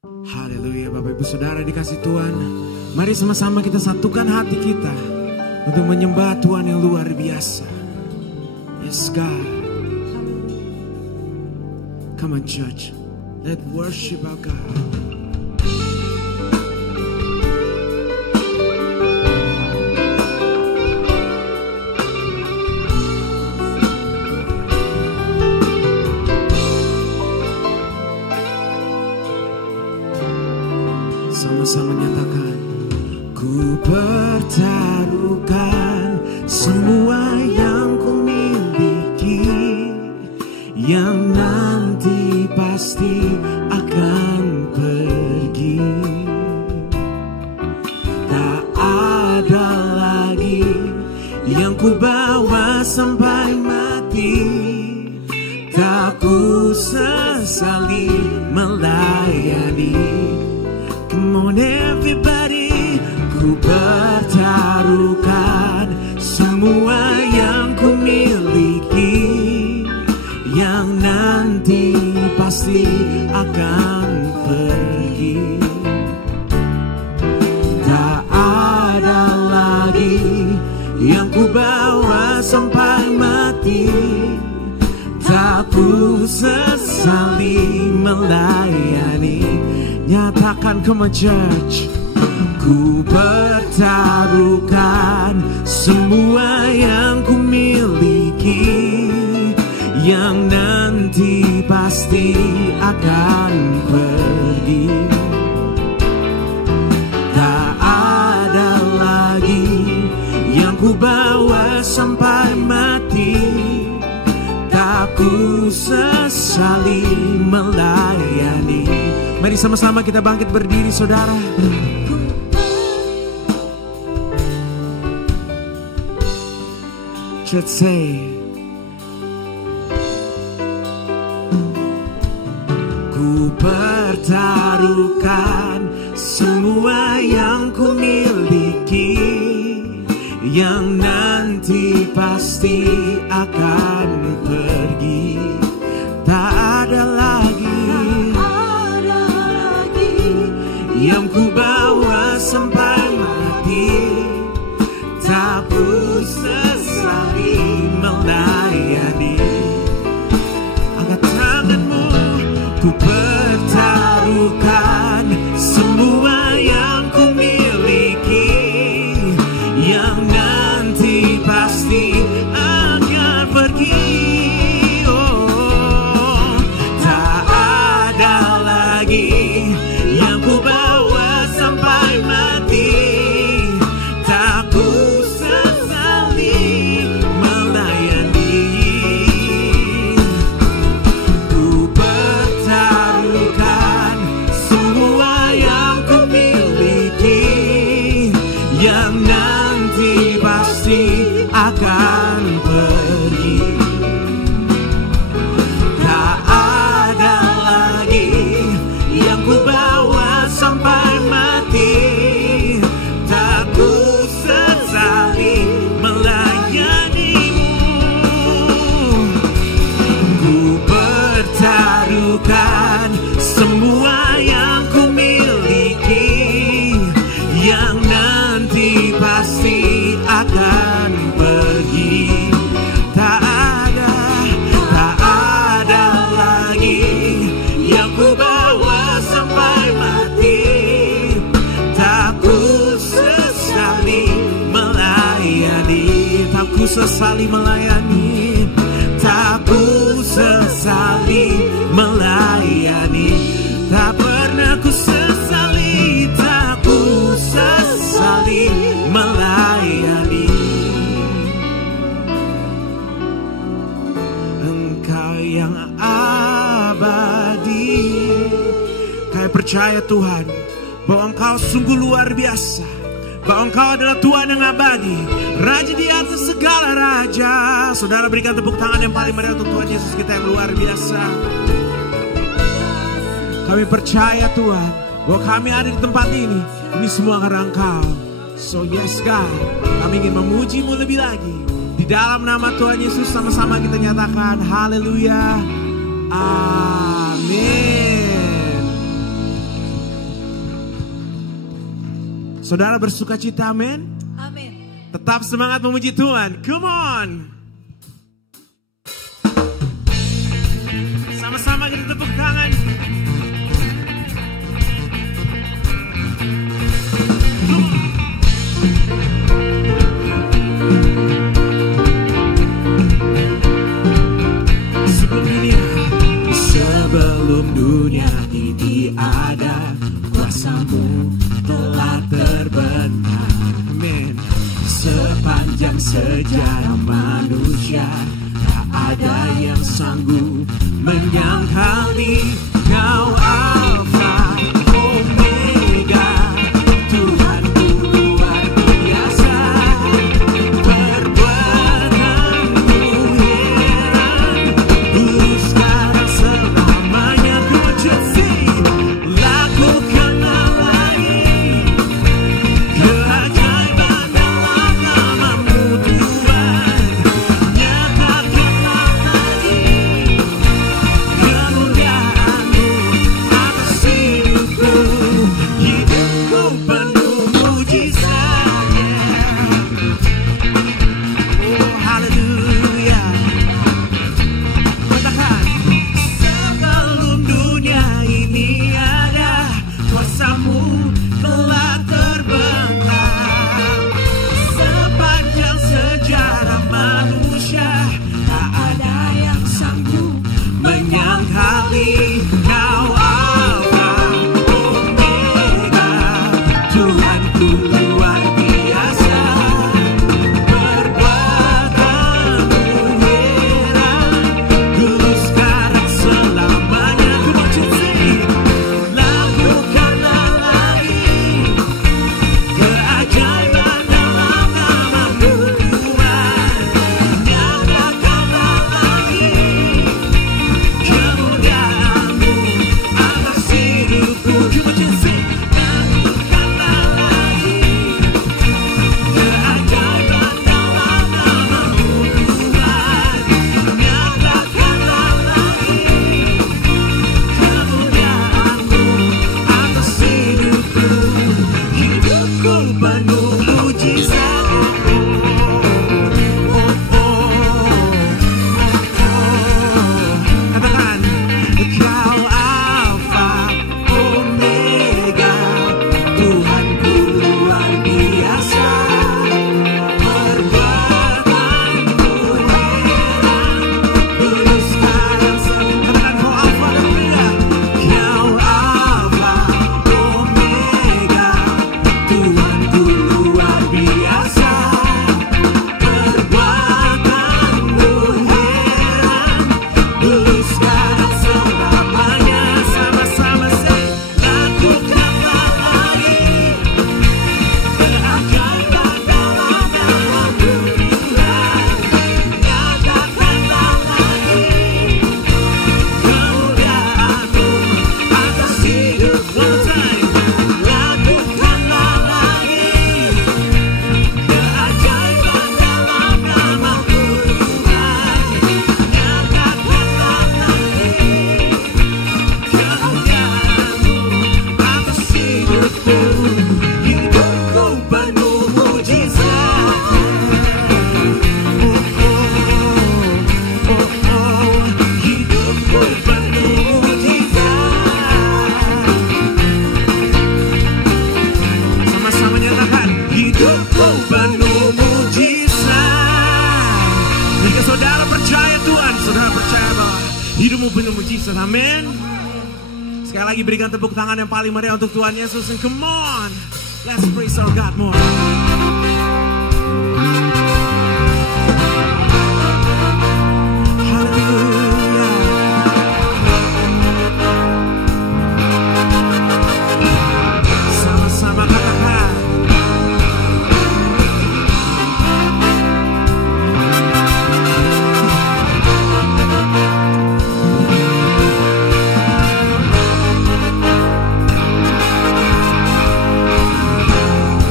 Haleluya, Bapak Ibu Saudara dikasih Tuhan. Mari sama-sama kita satukan hati kita untuk menyembah Tuhan yang luar biasa. Yes God. Come on church, let's worship our God. Sama-sama nyatakan, ku pertaruhkan semua yang ku miliki, yang nanti pasti akan pergi. Tak ada lagi yang ku bawa sampai mati, tak ku sesali melayani. Come on everybody, ku pertaruhkan semua yang ku miliki, yang nanti pasti akan pergi. Tak ada lagi yang ku bawa sampai mati, tak ku sesali melayani. Nyatakan, come on church, ku pertaruhkan semua yang ku miliki, yang nanti pasti akan pergi. Tak ada lagi yang ku bawa sampai mati, tak ku sesali melayani. Mari sama-sama kita bangkit berdiri saudara. Church say, ku pertaruhkan semua yang ku miliki, yang nanti pasti akan pergi. Tak ada lagi yang ku bawa sampai mati, tak ku sesali melayani. Angkat tanganmu, ku pertaruhkan semua yang ku miliki, yang nanti pasti akan pergi. Oh, tak ada lagi yang ku bawa sampai mati, tak ku sesali melayani. Ku pertaruhkan semua yang ku miliki, yang nanti pasti akan pergi. Tak ada lagi yang ku bawa sampai mati, tak ku sesali melayanimu. Ku pertaruhkan semua yang ku miliki, yang nanti pasti akan pergi. Tak ada lagi yang ku bawa sampai mati, tak ku sesali melayani. Tak ku sesali melayani, tak ku sesali melayani. Tak pernah ku sesali, tak ku sesali melayani. Engkau yang abadi. Kami percaya Tuhan bahwa Engkau sungguh luar biasa, bahwa Engkau adalah Tuhan yang abadi, Raja di atas segala raja. Saudara berikan tepuk tangan yang paling meriah untuk Tuhan Yesus kita yang luar biasa. Kami percaya Tuhan bahwa kami ada di tempat ini semua karena Engkau. So yes God, kami ingin memuji-Mu lebih lagi. Di dalam nama Tuhan Yesus sama-sama kita nyatakan haleluya. Amin. Saudara bersuka cita, amin? Amin. Tetap semangat memuji Tuhan. Come on. Sama-sama kita tepuk tangan. Sebelum dunia ini ada, kuasamu telah terbentang. Amin. Sepanjang sejarah manusia, tak ada yang sanggup menyangkali Kau Alfa Omega, Tuhanku luar biasa. Perbuatanmu heran, dulu sekarang selamanya. Ku mencuci, lakukanlah lagi keajaiban dalam nama-Mu Tuhan. Nyatakanlah lagi kemuliaan-Mu atas hidupku. Hidupku penuh mujizat. Oh haleluya. Katakan, sebelum dunia ini ada, kuasa-Mu telah terbentang. Sepanjang sejarah manusia, tak ada yang sanggup menyangkali Kau Alfa Omega, Tuhanku luar biasa. Perbuatanmu heran, dulu sekarang selamanya. Ku mencuci, lakukanlah lagi keajaiban dalam nama-Mu Tuhan. Nyatakanlah lagi kemuliaan-Mu atas hidupku. Ku mencuci, lakukanlah lagi keajaiban dalam nama-Mu Tuhan. Nyatakanlah lagi kemuliaan-Mu atas hidupku. Hidupku penuh mujizat. Katakan, Kau Alfa Omega, Tuhanku luar biasa. Perbuatanmu heran, dulu sekarang katakan, Kau Alfa dan Omega. Kau Alfa Omega, Tuhanku luar biasa. Perbuatanmu heran, dulu sekarang selamanya. Sama-sama say, lakukanlah lagi keajaiban dalam nama-Mu Tuhan. Nyatakanlah lagi kemuliaan-Mu atas hidup. One time, lakukanlah lagi keajaiban dalam nama-Mu Tuhan. Nyatakanlah lagi kemuliaan-Mu atas hidupku. Hidupku penuh mujizat. Hidupku penuh mujizat. Sama-sama nyatakan, hidupku penuh mujizat. Jika saudara percaya Tuhan, saudara percaya bahwa hidupmu penuh mujizat. Amin. Sekali lagi berikan tepuk tangan yang paling meriah untuk Tuhan Yesus. And come on, let's praise our God more. Haleluya. Sama-sama katakan,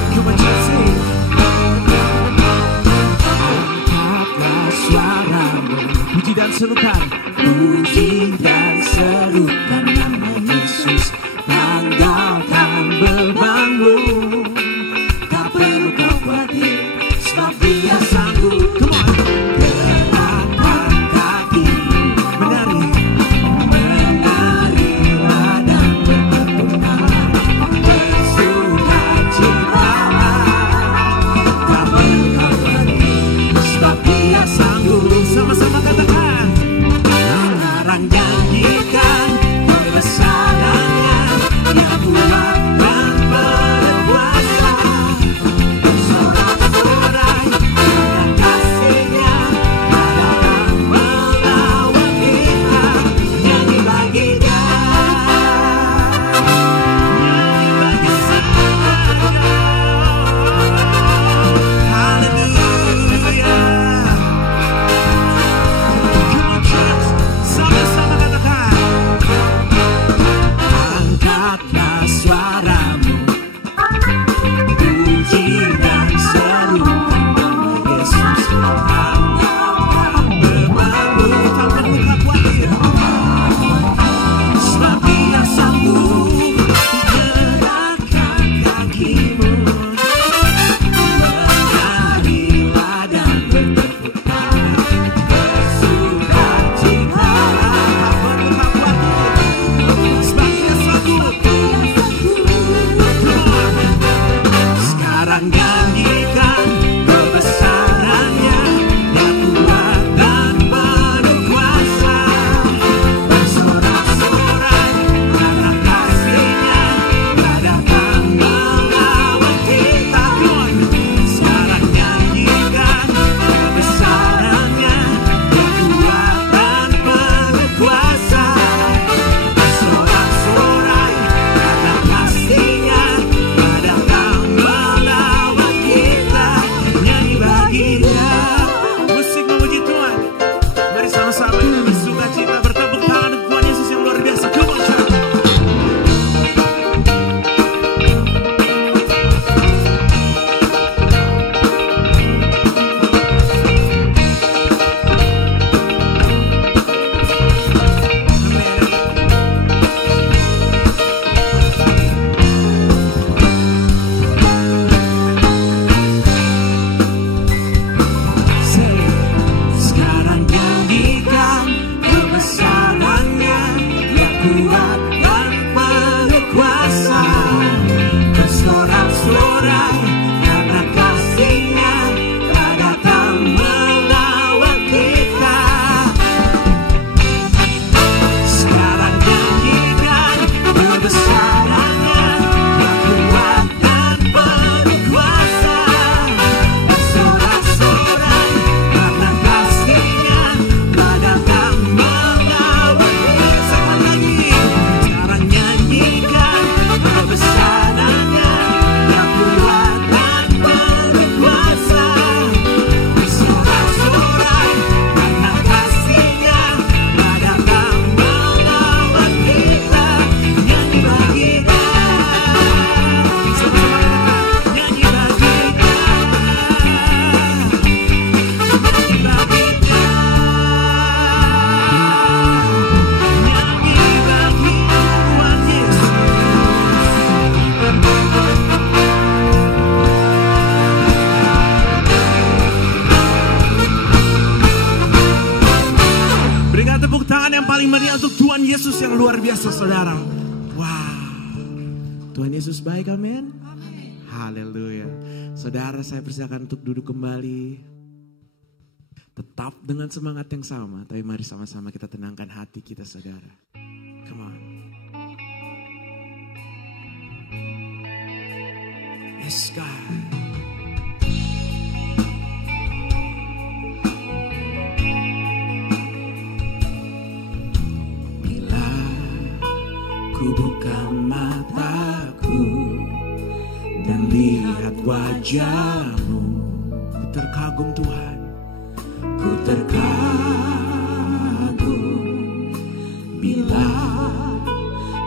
ku mencuci, angkatlah suaramu, puji dan serukan, puji dan serukan nama Yesus. Tanggalkan bebanmu, Tuhan Yesus yang luar biasa, saudara. Wow, Tuhan Yesus baik, amin. Haleluya. Saudara, saya persilakan untuk duduk kembali. Tetap dengan semangat yang sama, tapi mari sama-sama kita tenangkan hati kita, saudara. Come on. Yes, God. Bila ku buka mataku dan lihat wajah-Mu, ku terkagum Tuhan, ku terkagum. Bila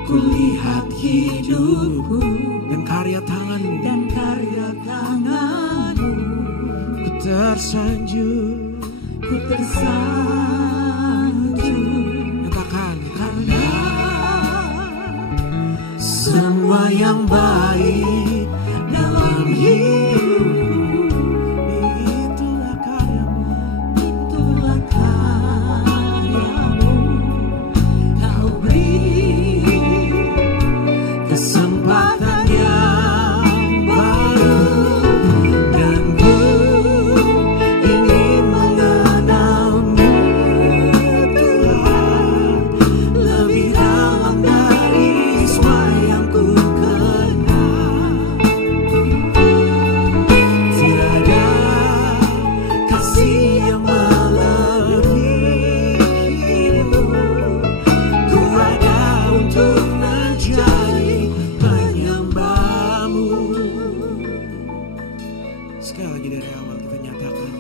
ku lihat hidupku dan karya tangan-Mu, ku tersanjung, katakan, karena semua yang baik dalam hidupku, itulah karya-Mu, Kau beri kesempatan yang baru, dan ku ingin mengenal-Mu, Tuhan, lebih dalam dari semua yang ku kenal. Tiada kasih yang melebihi-Mu, ku ada untuk menjadi penyembah-Mu. Sekali lagi dari awal kita nyatakan,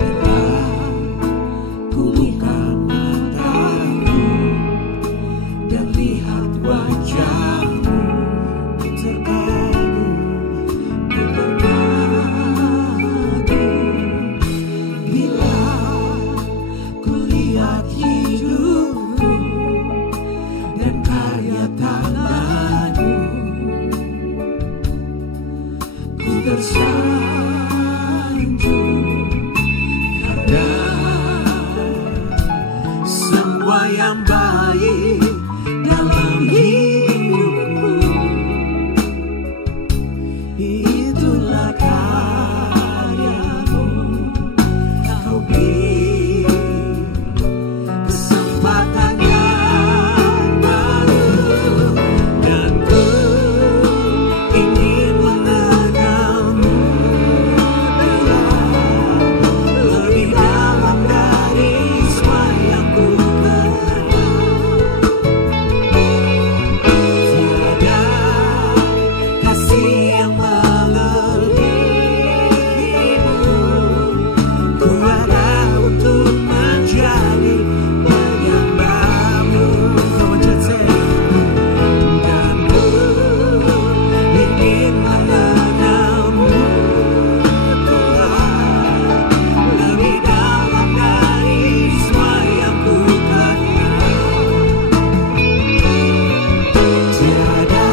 bila ku buka mataku dan lihat wajah-Mu, ku terkagum, ku terkagum. Bila ku lihat hidupku dan karya tangan-Mu, ku tersanjung, karena semua yang baik dalam hidupku, itulah karya-Mu. Kau beri kesempatan yang baru, dan ku ingin mengenal-Mu, Tuhan, lebih dalam dari semua yang ku kenal. Tiada kasih yang melebihi-Mu, ku ada untuk menjadi penyembah-Mu. Come on, just say, dan ku ingin mengenal-Mu, Tuhan, lebih dalam dari semua yang ku kenal. Tiada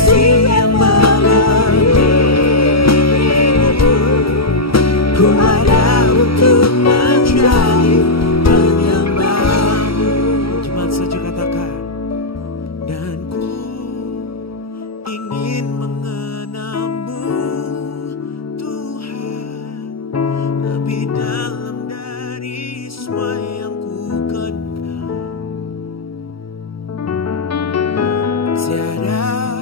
kasih yang melebihi-Mu, ku ada untuk menjadi penyembah-Mu. Cuma saja katakan, dan ku ingin mengenal-Mu, Tuhan, lebih dalam dari semua yang ku kenal. Tiada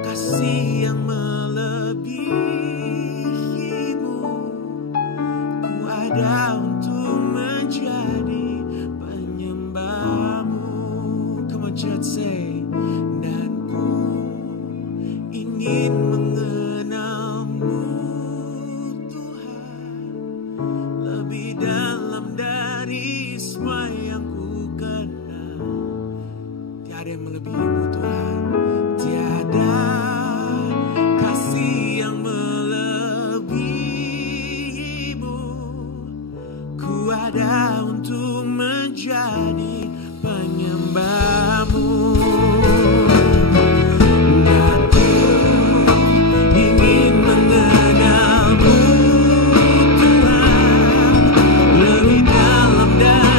kasih yang melebihi-Mu, ku ada untuk menjadi penyembah-Mu. Come on, just say, dan ku ingin mengenal-Mu, Tuhan, lebih dalam dari semua yang ku kenal. Tiada yang melebihi-Mu, Tuhan. Tiada kasih yang melebihi-Mu, ku ada untuk menjadi penyembah-Mu. Dan ku ingin mengenal-Mu, Tuhan, lebih dalam dari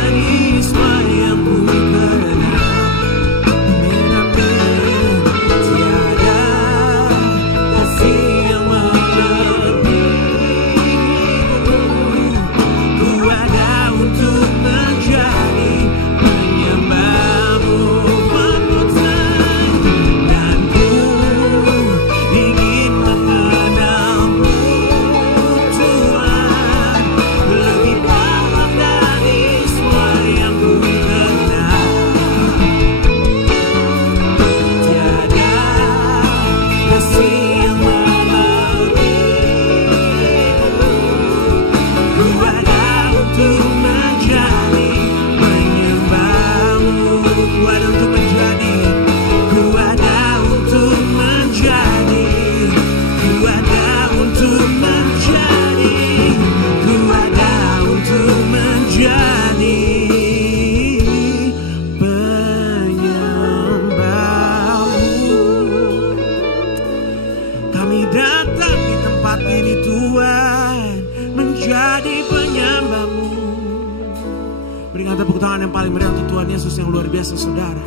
Yesus yang luar biasa saudara.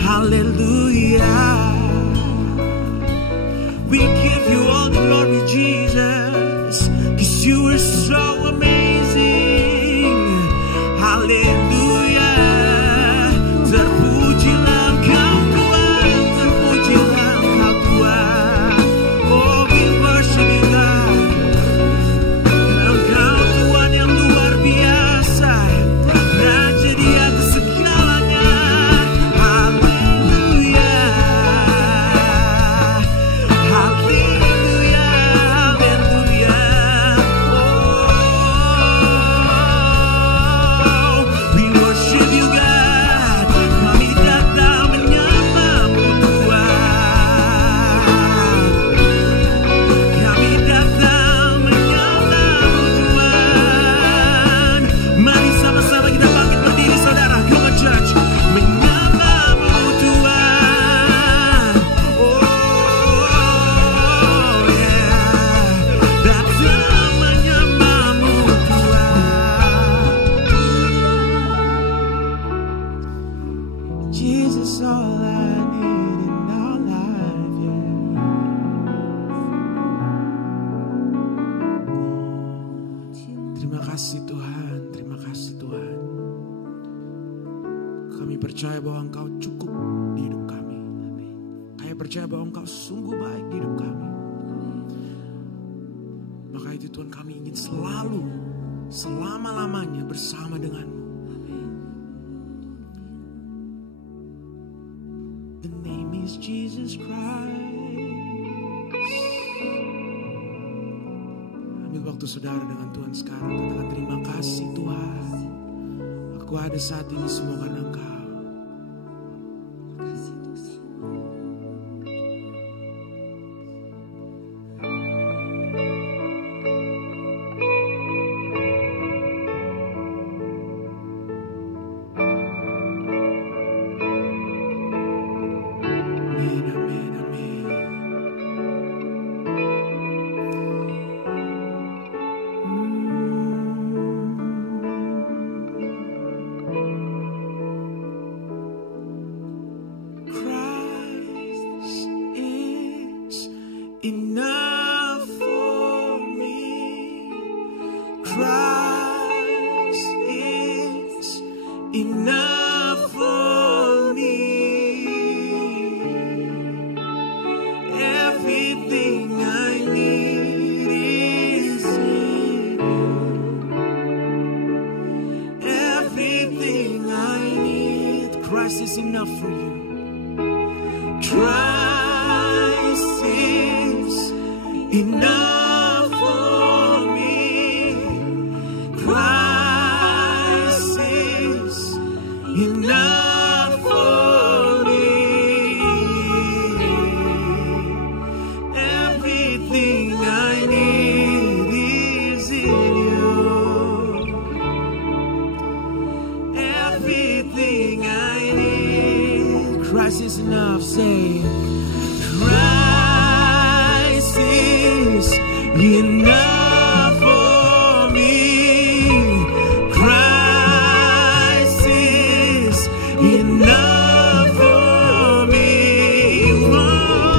Haleluya. We give you all the glory Jesus, 'cause you are so amazing. Haleluya. Terpujilah Engkau Tuhan, terpujilah Engkau Tuhan. Oh, we worship you God. Engkau Tuhan yang luar biasa, Raja di atas segalanya. Haleluya. Haleluya. Haleluya. Oh, we worship you God. Kami datang menyembahmu Tuhan. Kami datang menyembahmu Tuhan. Mari sama-sama kita bangkit berdiri saudara. Come on church. Menyembahmu Tuhan. Oh yeah. Datang menyembahmu Tuhan. Jesus all I need in our life, yeah. Terima kasih Tuhan, terima kasih Tuhan. Kami percaya bahwa Engkau cukup di hidup kami. Kami percaya bahwa Engkau sungguh baik di hidup kami. Maka itu Tuhan kami ingin selalu, selama-lamanya bersama denganmu. The name is Jesus Christ. Ambil waktu saudara dengan Tuhan sekarang. Katakan terima kasih Tuhan. Aku ada saat ini semua karena Engkau. Amin, amin, amin. Christ is enough for me. Christ is enough for me. Everything I need is in you. Everything I need, Christ is enough for you. Christ is enough for me. Christ is enough for me. Everything I need is in you. Everything I need, Christ is enough. Say, Christ is enough for me. Christ is enough for me. Oh,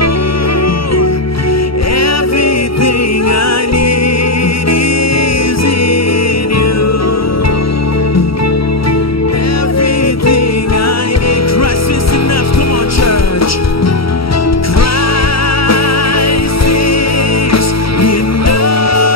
everything I need is in you. Everything I need, Christ is enough. Come on, church. Christ is enough.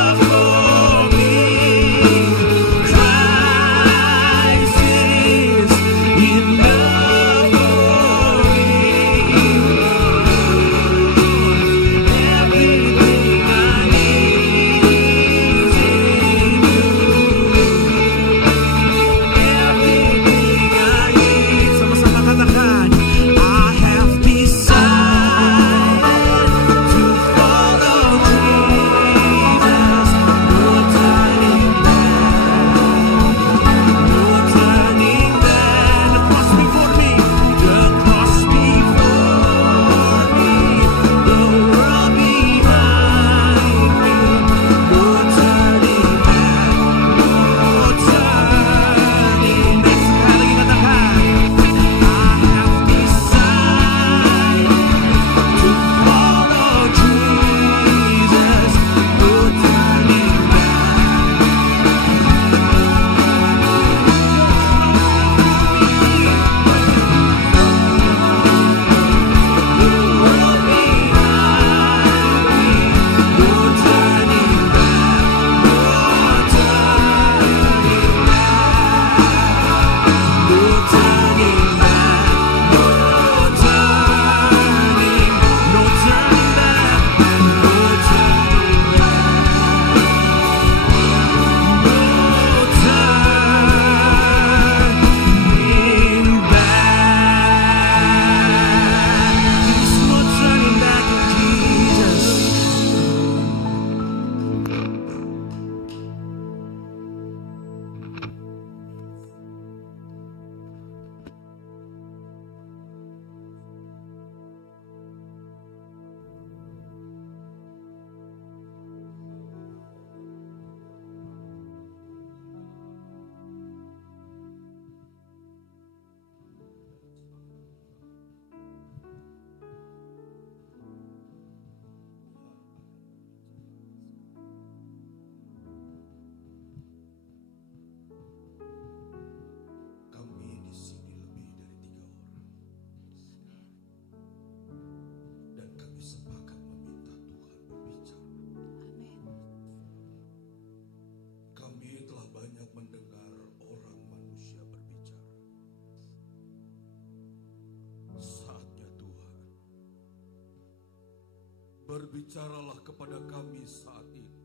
Berbicaralah kepada kami saat ini.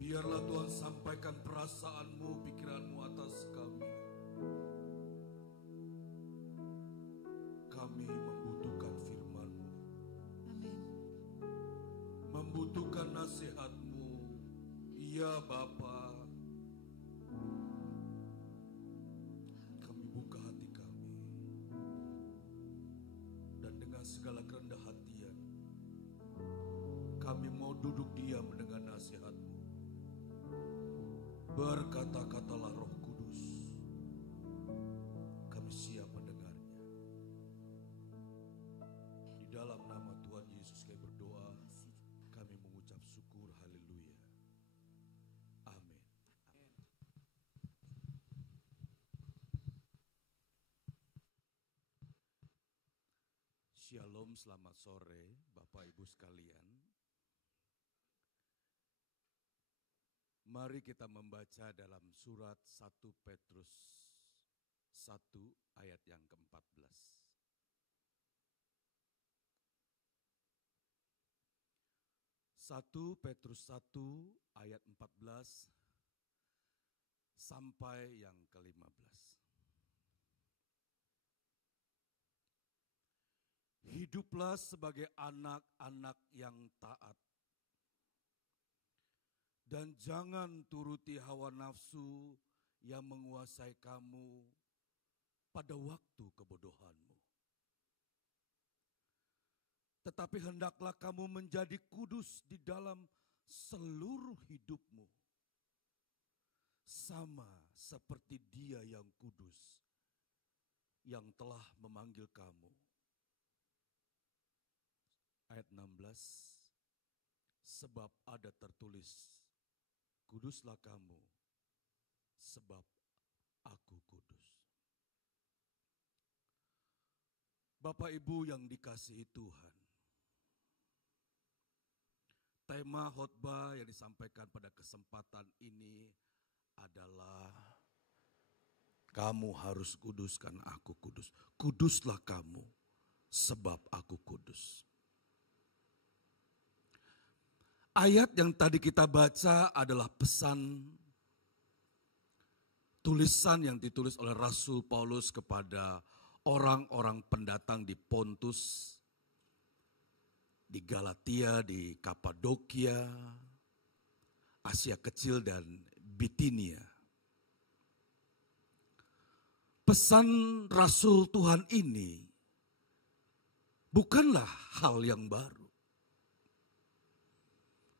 Biarlah Tuhan sampaikan perasaanmu, pikiranmu atas kami. Kami membutuhkan firman-Mu. Membutuhkan nasihat-Mu. Ya Bapa. Kami buka hati kami. Dan dengan segala kerendah hatian, kami mau duduk diam mendengar nasihat-Mu. Berkata-katalah Roh Kudus. Kami siap mendengarnya. Di dalam nama Tuhan Yesus kami berdoa. Kami mengucap syukur. Haleluya. Amin. Shalom, selamat sore Bapak Ibu sekalian. Mari kita membaca dalam surat 1 Petrus 1 ayat yang ke-14. 1 Petrus 1 ayat 14 sampai yang ke-15. Hiduplah sebagai anak-anak yang taat. Dan jangan turuti hawa nafsu yang menguasai kamu pada waktu kebodohanmu. Tetapi hendaklah kamu menjadi kudus di dalam seluruh hidupmu. Sama seperti Dia yang kudus, yang telah memanggil kamu. Ayat 16, sebab ada tertulis, kuduslah kamu, sebab aku kudus. Bapak Ibu yang dikasihi Tuhan, tema khotbah yang disampaikan pada kesempatan ini adalah kamu harus kudus karena aku kudus. Kuduslah kamu, sebab aku kudus. Ayat yang tadi kita baca adalah pesan, tulisan yang ditulis oleh Rasul Paulus kepada orang-orang pendatang di Pontus, di Galatia, di Kapadokia, Asia Kecil dan Bitinia. Pesan Rasul Tuhan ini bukanlah hal yang baru.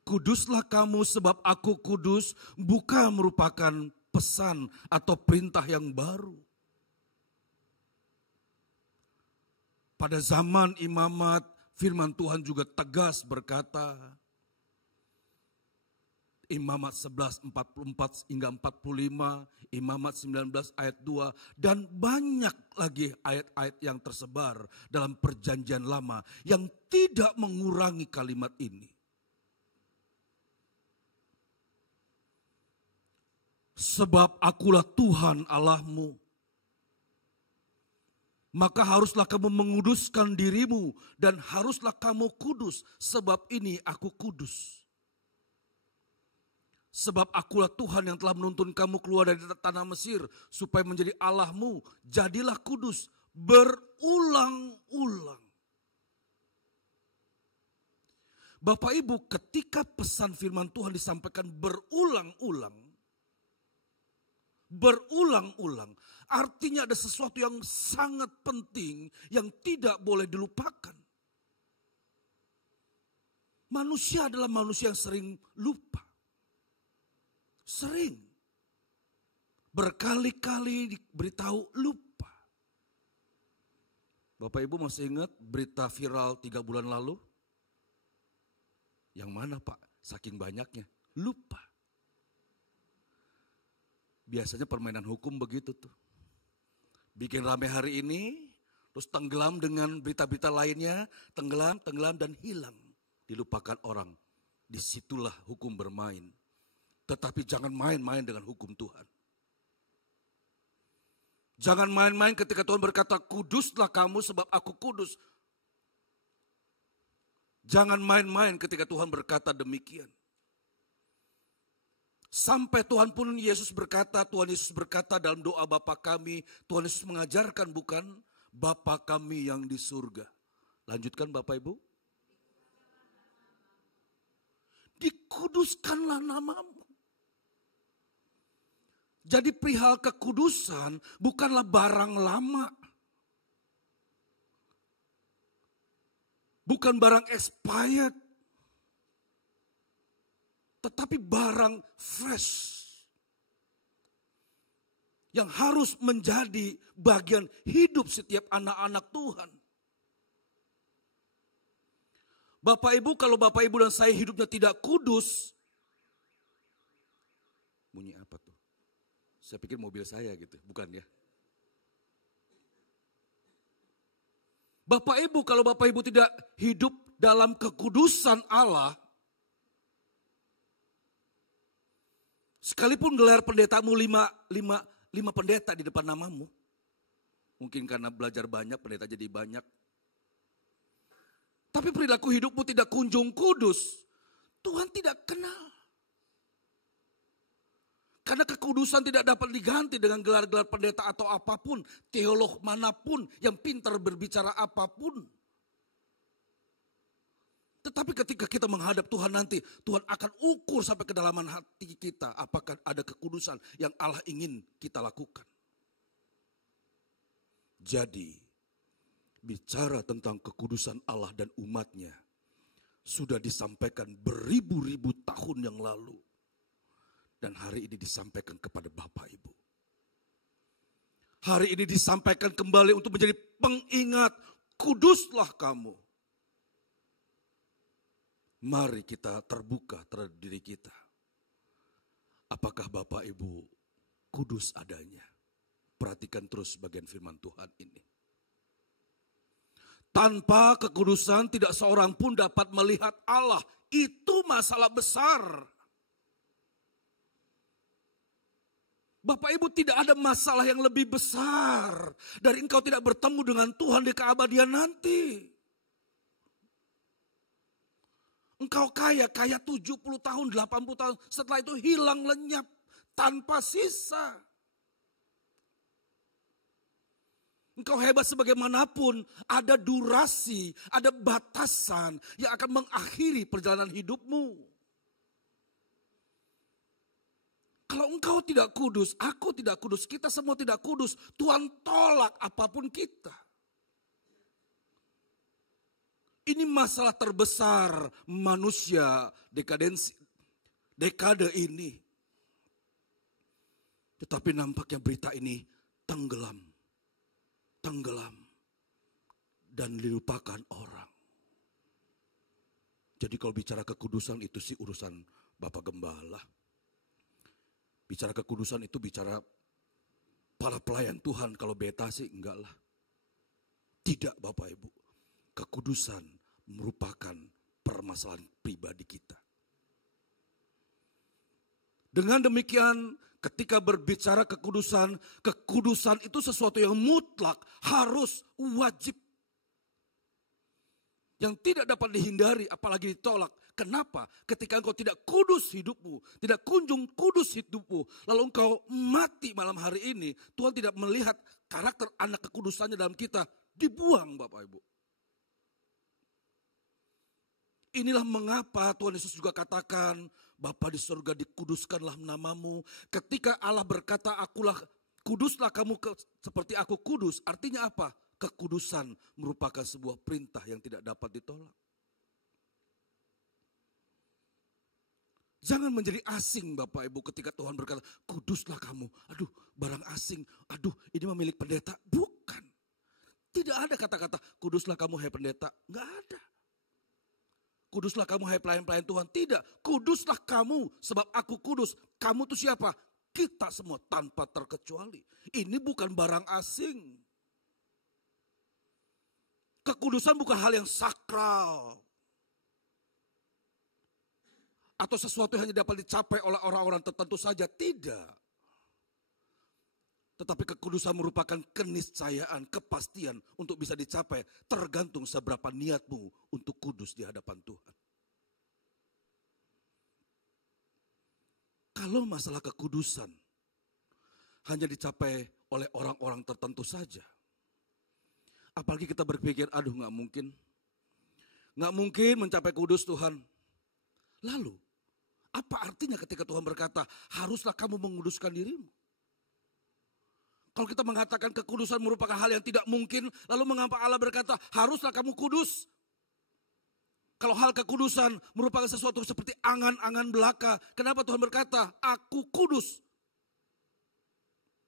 Kuduslah kamu sebab aku kudus bukan merupakan pesan atau perintah yang baru. Pada zaman imamat, firman Tuhan juga tegas berkata, Imamat 11:44 hingga 45, Imamat 19 ayat 2, dan banyak lagi ayat-ayat yang tersebar dalam perjanjian lama yang tidak mengurangi kalimat ini. Sebab akulah Tuhan Allahmu, maka haruslah kamu menguduskan dirimu dan haruslah kamu kudus, sebab ini aku kudus. Sebab akulah Tuhan yang telah menuntun kamu keluar dari tanah Mesir supaya menjadi Allahmu, jadilah kudus berulang-ulang. Bapak Ibu, ketika pesan firman Tuhan disampaikan berulang-ulang, artinya ada sesuatu yang sangat penting yang tidak boleh dilupakan. Manusia adalah manusia yang sering lupa. Sering. Berkali-kali diberitahu lupa. Bapak Ibu masih ingat berita viral 3 bulan lalu? Yang mana Pak? Saking banyaknya. Lupa. Biasanya permainan hukum begitu tuh. Bikin rame hari ini, terus tenggelam dengan berita-berita lainnya, tenggelam dan hilang. Dilupakan orang. Disitulah hukum bermain. Tetapi jangan main-main dengan hukum Tuhan. Jangan main-main ketika Tuhan berkata, kuduslah kamu sebab aku kudus. Jangan main-main ketika Tuhan berkata demikian. Sampai Tuhan Yesus berkata dalam doa Bapa kami, Tuhan Yesus mengajarkan bukan, Bapa kami yang di surga. Lanjutkan Bapak Ibu. Dikuduskanlah namamu. Jadi perihal kekudusan bukanlah barang lama. Bukan barang expired. Tetapi barang fresh. Yang harus menjadi bagian hidup setiap anak-anak Tuhan. Bapak Ibu, kalau Bapak Ibu dan saya hidupnya tidak kudus. Bunyi apa tuh? Saya pikir mobil saya gitu, bukan ya? Bapak Ibu, kalau Bapak Ibu tidak hidup dalam kekudusan Allah, sekalipun gelar pendetamu lima pendeta di depan namamu, mungkin karena belajar banyak, pendeta jadi banyak. Tapi perilaku hidupmu tidak kunjung kudus, Tuhan tidak kenal. Karena kekudusan tidak dapat diganti dengan gelar-gelar pendeta atau apapun, teolog manapun yang pintar berbicara apapun. Tetapi ketika kita menghadap Tuhan nanti, Tuhan akan ukur sampai kedalaman hati kita. Apakah ada kekudusan yang Allah ingin kita lakukan. Jadi, bicara tentang kekudusan Allah dan umatnya, sudah disampaikan beribu-ribu tahun yang lalu. Dan hari ini disampaikan kepada Bapak Ibu. Hari ini disampaikan kembali untuk menjadi pengingat, kuduslah kamu. Mari kita terbuka terhadap diri kita. Apakah Bapak Ibu kudus adanya? Perhatikan terus bagian firman Tuhan ini. Tanpa kekudusan tidak seorang pun dapat melihat Allah. Itu masalah besar. Bapak Ibu, tidak ada masalah yang lebih besar dari engkau tidak bertemu dengan Tuhan di keabadian nanti. Engkau kaya 70 tahun, 80 tahun, setelah itu hilang lenyap tanpa sisa. Engkau hebat sebagaimanapun, ada durasi, ada batasan yang akan mengakhiri perjalanan hidupmu. Kalau engkau tidak kudus, aku tidak kudus, kita semua tidak kudus, Tuhan tolak apapun kita. Ini masalah terbesar manusia dekade ini. Tetapi nampaknya berita ini tenggelam dan dilupakan orang. Jadi kalau bicara kekudusan itu sih urusan Bapak Gembala. Bicara kekudusan itu bicara para pelayan Tuhan. Kalau beta sih enggak lah. Tidak Bapak Ibu. Kekudusan merupakan permasalahan pribadi kita. Dengan demikian ketika berbicara kekudusan, kekudusan itu sesuatu yang mutlak, harus, wajib. Yang tidak dapat dihindari apalagi ditolak. Kenapa? Ketika engkau tidak kudus hidupmu, tidak kunjung kudus hidupmu, lalu engkau mati malam hari ini, Tuhan tidak melihat karakter anak kekudusannya dalam kita, dibuang Bapak Ibu. Inilah mengapa Tuhan Yesus juga katakan, Bapa di surga dikuduskanlah namamu. Ketika Allah berkata, kuduslah kamu seperti aku kudus, artinya apa? Kekudusan merupakan sebuah perintah yang tidak dapat ditolak. Jangan menjadi asing Bapak Ibu ketika Tuhan berkata, kuduslah kamu. Aduh, barang asing. Aduh, ini memilik pendeta. Bukan. Tidak ada kata-kata, kuduslah kamu hai pendeta. Enggak ada. Kuduslah kamu hai pelayan-pelayan Tuhan. Tidak. Kuduslah kamu sebab aku kudus. Kamu itu siapa? Kita semua tanpa terkecuali. Ini bukan barang asing. Kekudusan bukan hal yang sakral. Atau sesuatu yang hanya dapat dicapai oleh orang-orang tertentu saja. Tidak. Tetapi kekudusan merupakan keniscayaan, kepastian untuk bisa dicapai. Tergantung seberapa niatmu untuk kudus di hadapan Tuhan. Kalau masalah kekudusan hanya dicapai oleh orang-orang tertentu saja. Apalagi kita berpikir, aduh gak mungkin. Gak mungkin mencapai kudus Tuhan. Lalu, apa artinya ketika Tuhan berkata, haruslah kamu menguduskan dirimu? Kalau kita mengatakan kekudusan merupakan hal yang tidak mungkin, lalu mengapa Allah berkata, haruslah kamu kudus? Kalau hal kekudusan merupakan sesuatu seperti angan-angan belaka, kenapa Tuhan berkata, aku kudus?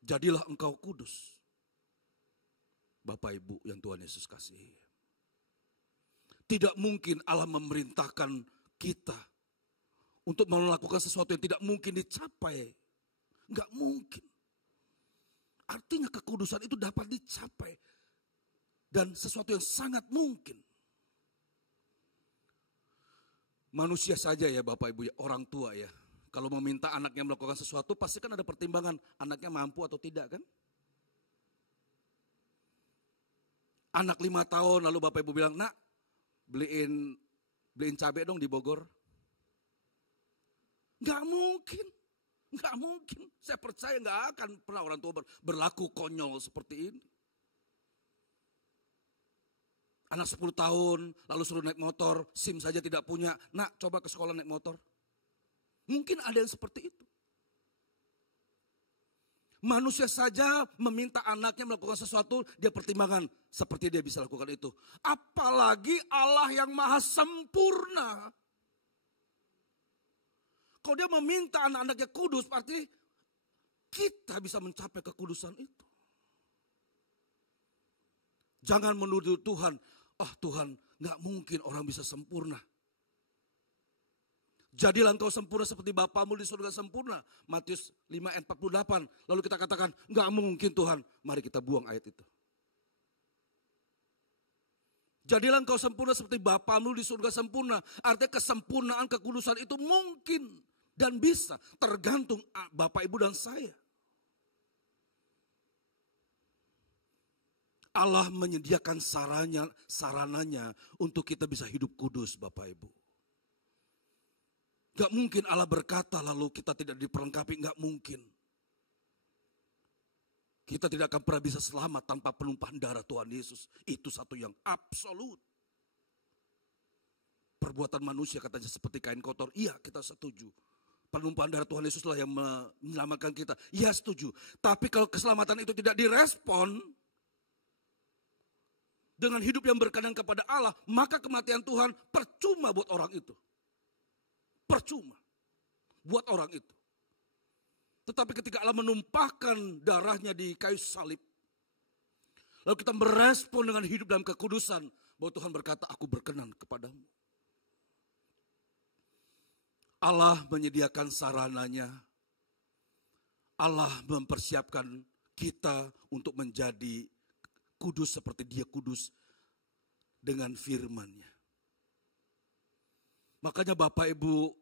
Jadilah engkau kudus. Bapak Ibu yang Tuhan Yesus kasihi. Tidak mungkin Allah memerintahkan kita untuk melakukan sesuatu yang tidak mungkin dicapai. Enggak mungkin. Artinya kekudusan itu dapat dicapai. Dan sesuatu yang sangat mungkin. Manusia saja ya Bapak Ibu ya, orang tua ya. Kalau meminta anaknya melakukan sesuatu pasti kan ada pertimbangan. Anaknya mampu atau tidak kan? Anak 5 tahun lalu Bapak Ibu bilang, nak beliin cabai dong di Bogor. Nggak mungkin. Nggak mungkin. Saya percaya nggak akan pernah orang tua berlaku konyol seperti ini. Anak 10 tahun lalu suruh naik motor, SIM saja tidak punya. Nak coba ke sekolah naik motor. Mungkin ada yang seperti itu. Manusia saja meminta anaknya melakukan sesuatu, dia pertimbangan seperti dia bisa lakukan itu. Apalagi Allah yang maha sempurna. Kalau dia meminta anak-anaknya kudus, berarti kita bisa mencapai kekudusan itu. Jangan menuduh Tuhan, Tuhan gak mungkin orang bisa sempurna. Jadilah engkau sempurna seperti Bapamu di surga sempurna. Matius 5 ayat 48. Lalu kita katakan, gak mungkin Tuhan. Mari kita buang ayat itu. Jadilah engkau sempurna seperti Bapamu di surga sempurna. Artinya kesempurnaan kekudusan itu mungkin dan bisa. Tergantung Bapak Ibu dan saya. Allah menyediakan sarananya untuk kita bisa hidup kudus Bapak Ibu. Gak mungkin Allah berkata lalu kita tidak diperlengkapi, gak mungkin. Kita tidak akan pernah bisa selamat tanpa penumpahan darah Tuhan Yesus. Itu satu yang absolut. Perbuatan manusia katanya seperti kain kotor. Iya, kita setuju. Penumpahan darah Tuhan Yesuslah yang menyelamatkan kita. Iya, setuju. Tapi kalau keselamatan itu tidak direspon dengan hidup yang berkenan kepada Allah, maka kematian Tuhan percuma buat orang itu. Percuma buat orang itu. Tetapi ketika Allah menumpahkan darahnya di kayu salib, lalu kita merespon dengan hidup dalam kekudusan, bahwa Tuhan berkata, aku berkenan kepadamu. Allah menyediakan sarananya. Allah mempersiapkan kita untuk menjadi kudus seperti Dia kudus dengan firman-Nya. Makanya Bapak Ibu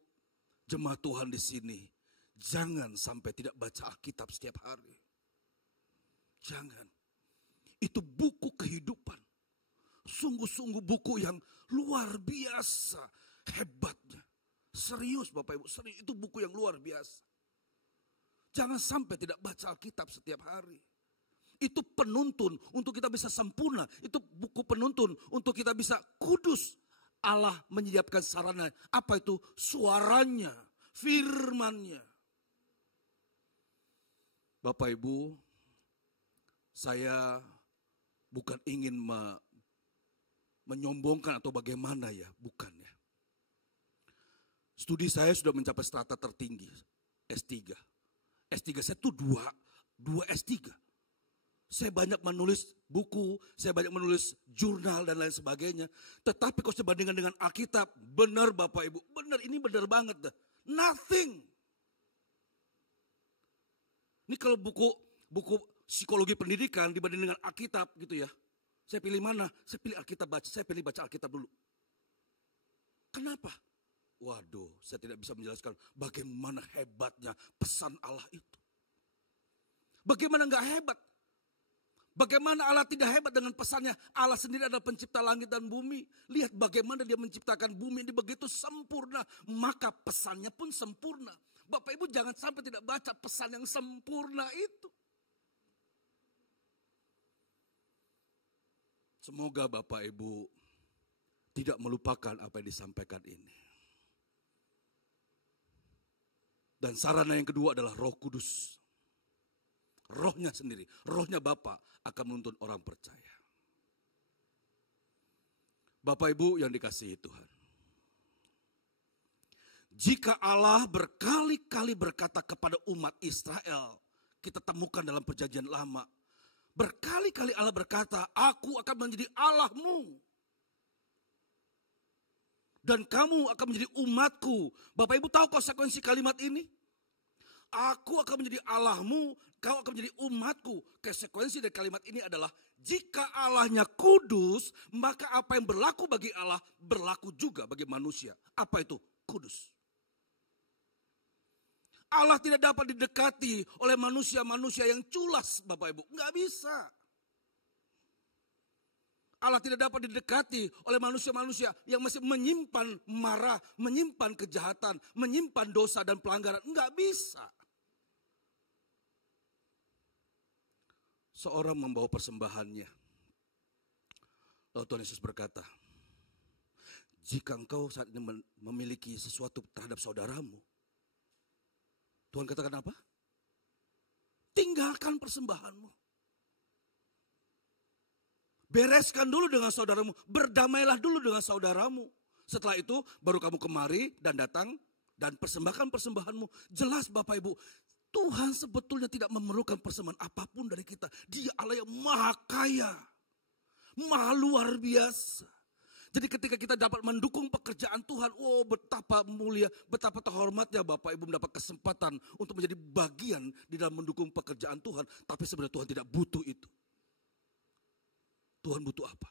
jemaat Tuhan di sini, jangan sampai tidak baca Alkitab setiap hari. Jangan. Itu buku kehidupan. Sungguh-sungguh buku yang luar biasa hebatnya. Serius Bapak Ibu, serius. Itu buku yang luar biasa. Jangan sampai tidak baca Alkitab setiap hari. Itu penuntun untuk kita bisa sempurna. Itu buku penuntun untuk kita bisa kudus. Allah menyiapkan sarana. Apa itu? Suaranya, firman-Nya. Bapak Ibu, saya bukan ingin menyombongkan atau bagaimana ya, bukan ya. Studi saya sudah mencapai strata tertinggi, S3. S3 saya itu dua S3. Saya banyak menulis buku, saya banyak menulis jurnal dan lain sebagainya. Tetapi kalau saya bandingkan dengan Alkitab, benar Bapak Ibu, benar, ini benar banget dah. Nothing. Ini kalau buku psikologi pendidikan dibanding dengan Alkitab gitu ya. Saya pilih mana? Saya pilih Alkitab baca, saya pilih baca Alkitab dulu. Kenapa? Waduh, saya tidak bisa menjelaskan bagaimana hebatnya pesan Allah itu. Bagaimana nggak hebat? Bagaimana Allah tidak hebat dengan pesannya? Allah sendiri adalah pencipta langit dan bumi. Lihat bagaimana dia menciptakan bumi ini begitu sempurna. Maka pesannya pun sempurna. Bapak Ibu jangan sampai tidak baca pesan yang sempurna itu. Semoga Bapak Ibu tidak melupakan apa yang disampaikan ini. Dan sarana yang kedua adalah Roh Kudus. Rohnya sendiri, rohnya Bapa akan menuntun orang percaya. Bapak Ibu yang dikasihi Tuhan. Jika Allah berkali-kali berkata kepada umat Israel, kita temukan dalam perjanjian lama. Berkali-kali Allah berkata, aku akan menjadi Allahmu. Dan kamu akan menjadi umatku. Bapak Ibu tahu konsekuensi kalimat ini? Aku akan menjadi Allahmu, kau akan menjadi umatku. Konsekuensi dari kalimat ini adalah, jika Allahnya kudus, maka apa yang berlaku bagi Allah, berlaku juga bagi manusia. Apa itu? Kudus. Allah tidak dapat didekati oleh manusia-manusia yang culas, Bapak Ibu. Nggak bisa. Allah tidak dapat didekati oleh manusia-manusia yang masih menyimpan marah, menyimpan kejahatan, menyimpan dosa dan pelanggaran. Nggak bisa. Seorang membawa persembahannya. Lalu Tuhan Yesus berkata, jika engkau saat ini memiliki sesuatu terhadap saudaramu, Tuhan katakan apa? Tinggalkan persembahanmu. Bereskan dulu dengan saudaramu. Berdamailah dulu dengan saudaramu. Setelah itu baru kamu kemari dan datang dan persembahkan persembahanmu. Jelas Bapak Ibu, Tuhan sebetulnya tidak memerlukan persembahan apapun dari kita. Dia Allah yang maha kaya. Maha luar biasa. Jadi ketika kita dapat mendukung pekerjaan Tuhan, oh betapa mulia, betapa terhormatnya Bapak Ibu mendapat kesempatan untuk menjadi bagian di dalam mendukung pekerjaan Tuhan. Tapi sebenarnya Tuhan tidak butuh itu. Tuhan butuh apa?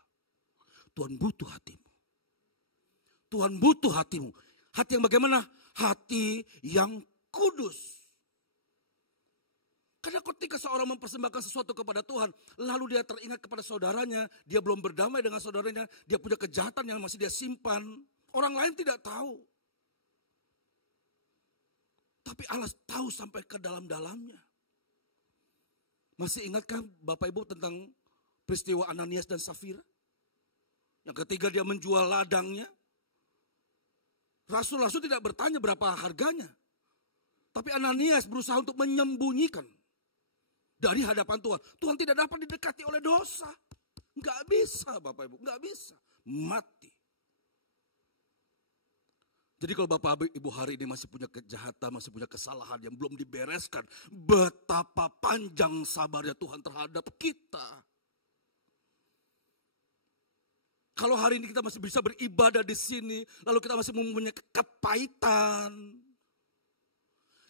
Tuhan butuh hatimu. Tuhan butuh hatimu. Hati yang bagaimana? Hati yang kudus. Karena ketika seorang mempersembahkan sesuatu kepada Tuhan, lalu dia teringat kepada saudaranya, dia belum berdamai dengan saudaranya, dia punya kejahatan yang masih dia simpan. Orang lain tidak tahu. Tapi Allah tahu sampai ke dalam-dalamnya. Masih ingatkah Bapak Ibu tentang peristiwa Ananias dan Safira? Yang ketiga dia menjual ladangnya. Rasul-rasul tidak bertanya berapa harganya. Tapi Ananias berusaha untuk menyembunyikan dari hadapan Tuhan. Tuhan tidak dapat didekati oleh dosa. Enggak bisa Bapak Ibu, enggak bisa. Mati. Jadi kalau Bapak Ibu hari ini masih punya kejahatan, masih punya kesalahan yang belum dibereskan. Betapa panjang sabarnya Tuhan terhadap kita. Kalau hari ini kita masih bisa beribadah di sini, lalu kita masih mempunyai kepahitan.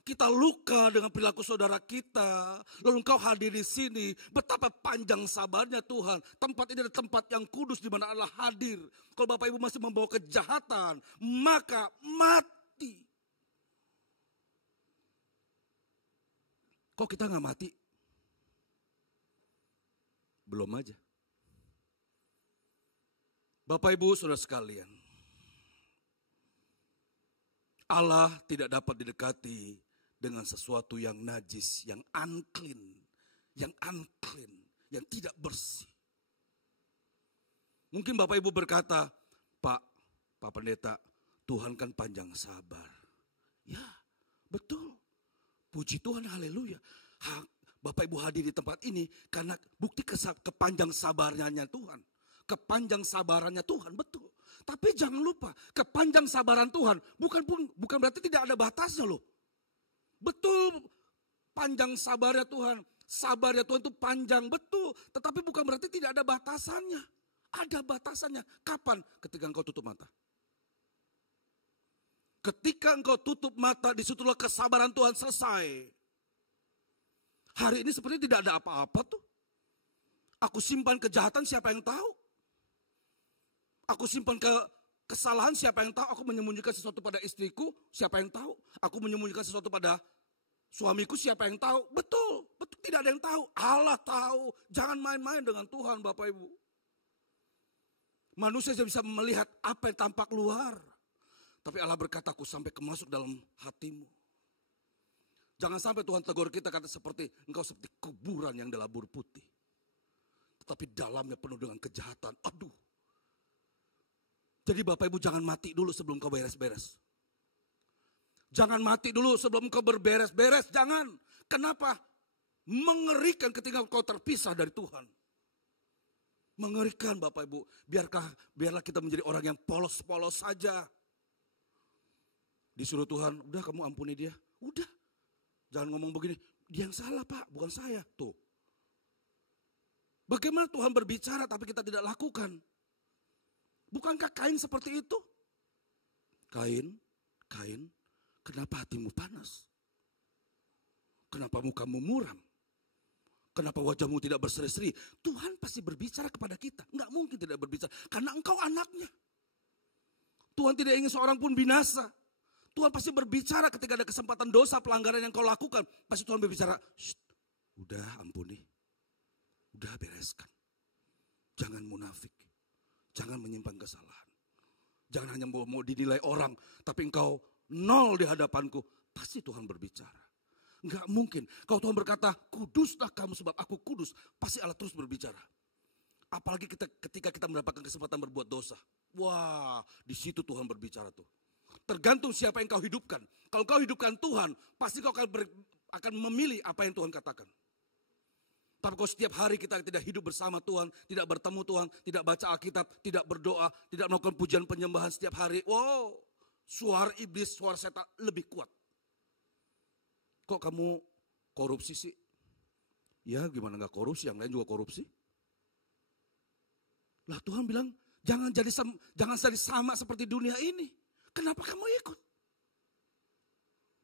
Kita luka dengan perilaku saudara kita, lalu engkau hadir di sini, betapa panjang sabarnya Tuhan. Tempat ini adalah tempat yang kudus di mana Allah hadir. Kalau Bapak Ibu masih membawa kejahatan, maka mati. Kok kita nggak mati? Belum aja. Bapak Ibu saudara sekalian, Allah tidak dapat didekati dengan sesuatu yang najis, yang unclean, yang tidak bersih. Mungkin Bapak Ibu berkata, Pak Pendeta, Tuhan kan panjang sabar. Ya, betul. Puji Tuhan, haleluya. Bapak Ibu hadir di tempat ini karena bukti kepanjang sabarnya Tuhan. Kepanjang sabarannya Tuhan, betul. Tapi jangan lupa, kepanjang sabaran Tuhan bukan berarti tidak ada batasnya loh. Betul, panjang sabarnya Tuhan. Sabarnya Tuhan itu panjang, betul. Tetapi bukan berarti tidak ada batasannya. Ada batasannya. Kapan? Ketika engkau tutup mata. Ketika engkau tutup mata, disitulah kesabaran Tuhan selesai. Hari ini seperti tidak ada apa-apa tuh. Aku simpan kejahatan, siapa yang tahu? Aku simpan kesalahan, siapa yang tahu? Aku menyembunyikan sesuatu pada istriku, siapa yang tahu? Aku menyembunyikan sesuatu pada Suamiku siapa yang tahu? Betul, betul tidak ada yang tahu. Allah tahu. Jangan main-main dengan Tuhan Bapak Ibu. Manusia bisa melihat apa yang tampak luar. Tapi Allah berkata, aku sampai kemasuk dalam hatimu. Jangan sampai Tuhan tegur kita kata seperti engkau seperti kuburan yang dilabur putih. Tetapi dalamnya penuh dengan kejahatan. Aduh. Jadi Bapak Ibu jangan mati dulu sebelum kau beres-beres. Jangan mati dulu sebelum kau berberes-beres. Jangan. Kenapa? Mengerikan ketika kau terpisah dari Tuhan. Mengerikan Bapak Ibu. Biarlah kita menjadi orang yang polos-polos saja. Disuruh Tuhan, udah kamu ampuni dia. Udah. Jangan ngomong begini, dia yang salah Pak, bukan saya. Tuh. Bagaimana Tuhan berbicara tapi kita tidak lakukan? Bukankah Kain seperti itu? Kain, kenapa hatimu panas? Kenapa mukamu muram? Kenapa wajahmu tidak berseri-seri? Tuhan pasti berbicara kepada kita. Enggak mungkin tidak berbicara. Karena engkau anaknya. Tuhan tidak ingin seorang pun binasa. Tuhan pasti berbicara ketika ada kesempatan dosa, pelanggaran yang kau lakukan. Pasti Tuhan berbicara, udah ampuni. Udah bereskan. Jangan munafik. Jangan menyimpan kesalahan. Jangan hanya mau dinilai orang. Tapi engkau nol di hadapanku. Pasti Tuhan berbicara. Enggak mungkin. Kalau Tuhan berkata, kuduslah kamu sebab aku kudus. Pasti Allah terus berbicara. Apalagi ketika kita mendapatkan kesempatan berbuat dosa. Wah, di situ Tuhan berbicara tuh. Tergantung siapa yang kau hidupkan. Kalau kau hidupkan Tuhan, pasti kau akan memilih apa yang Tuhan katakan. Tapi kalau setiap hari kita tidak hidup bersama Tuhan, tidak bertemu Tuhan, tidak baca Alkitab, tidak berdoa, tidak melakukan pujian penyembahan setiap hari. Wow, suara iblis, suara setan lebih kuat. Kok kamu korupsi sih? Ya gimana gak korupsi, yang lain juga korupsi. Lah Tuhan bilang, jangan jadi sama seperti dunia ini. Kenapa kamu ikut?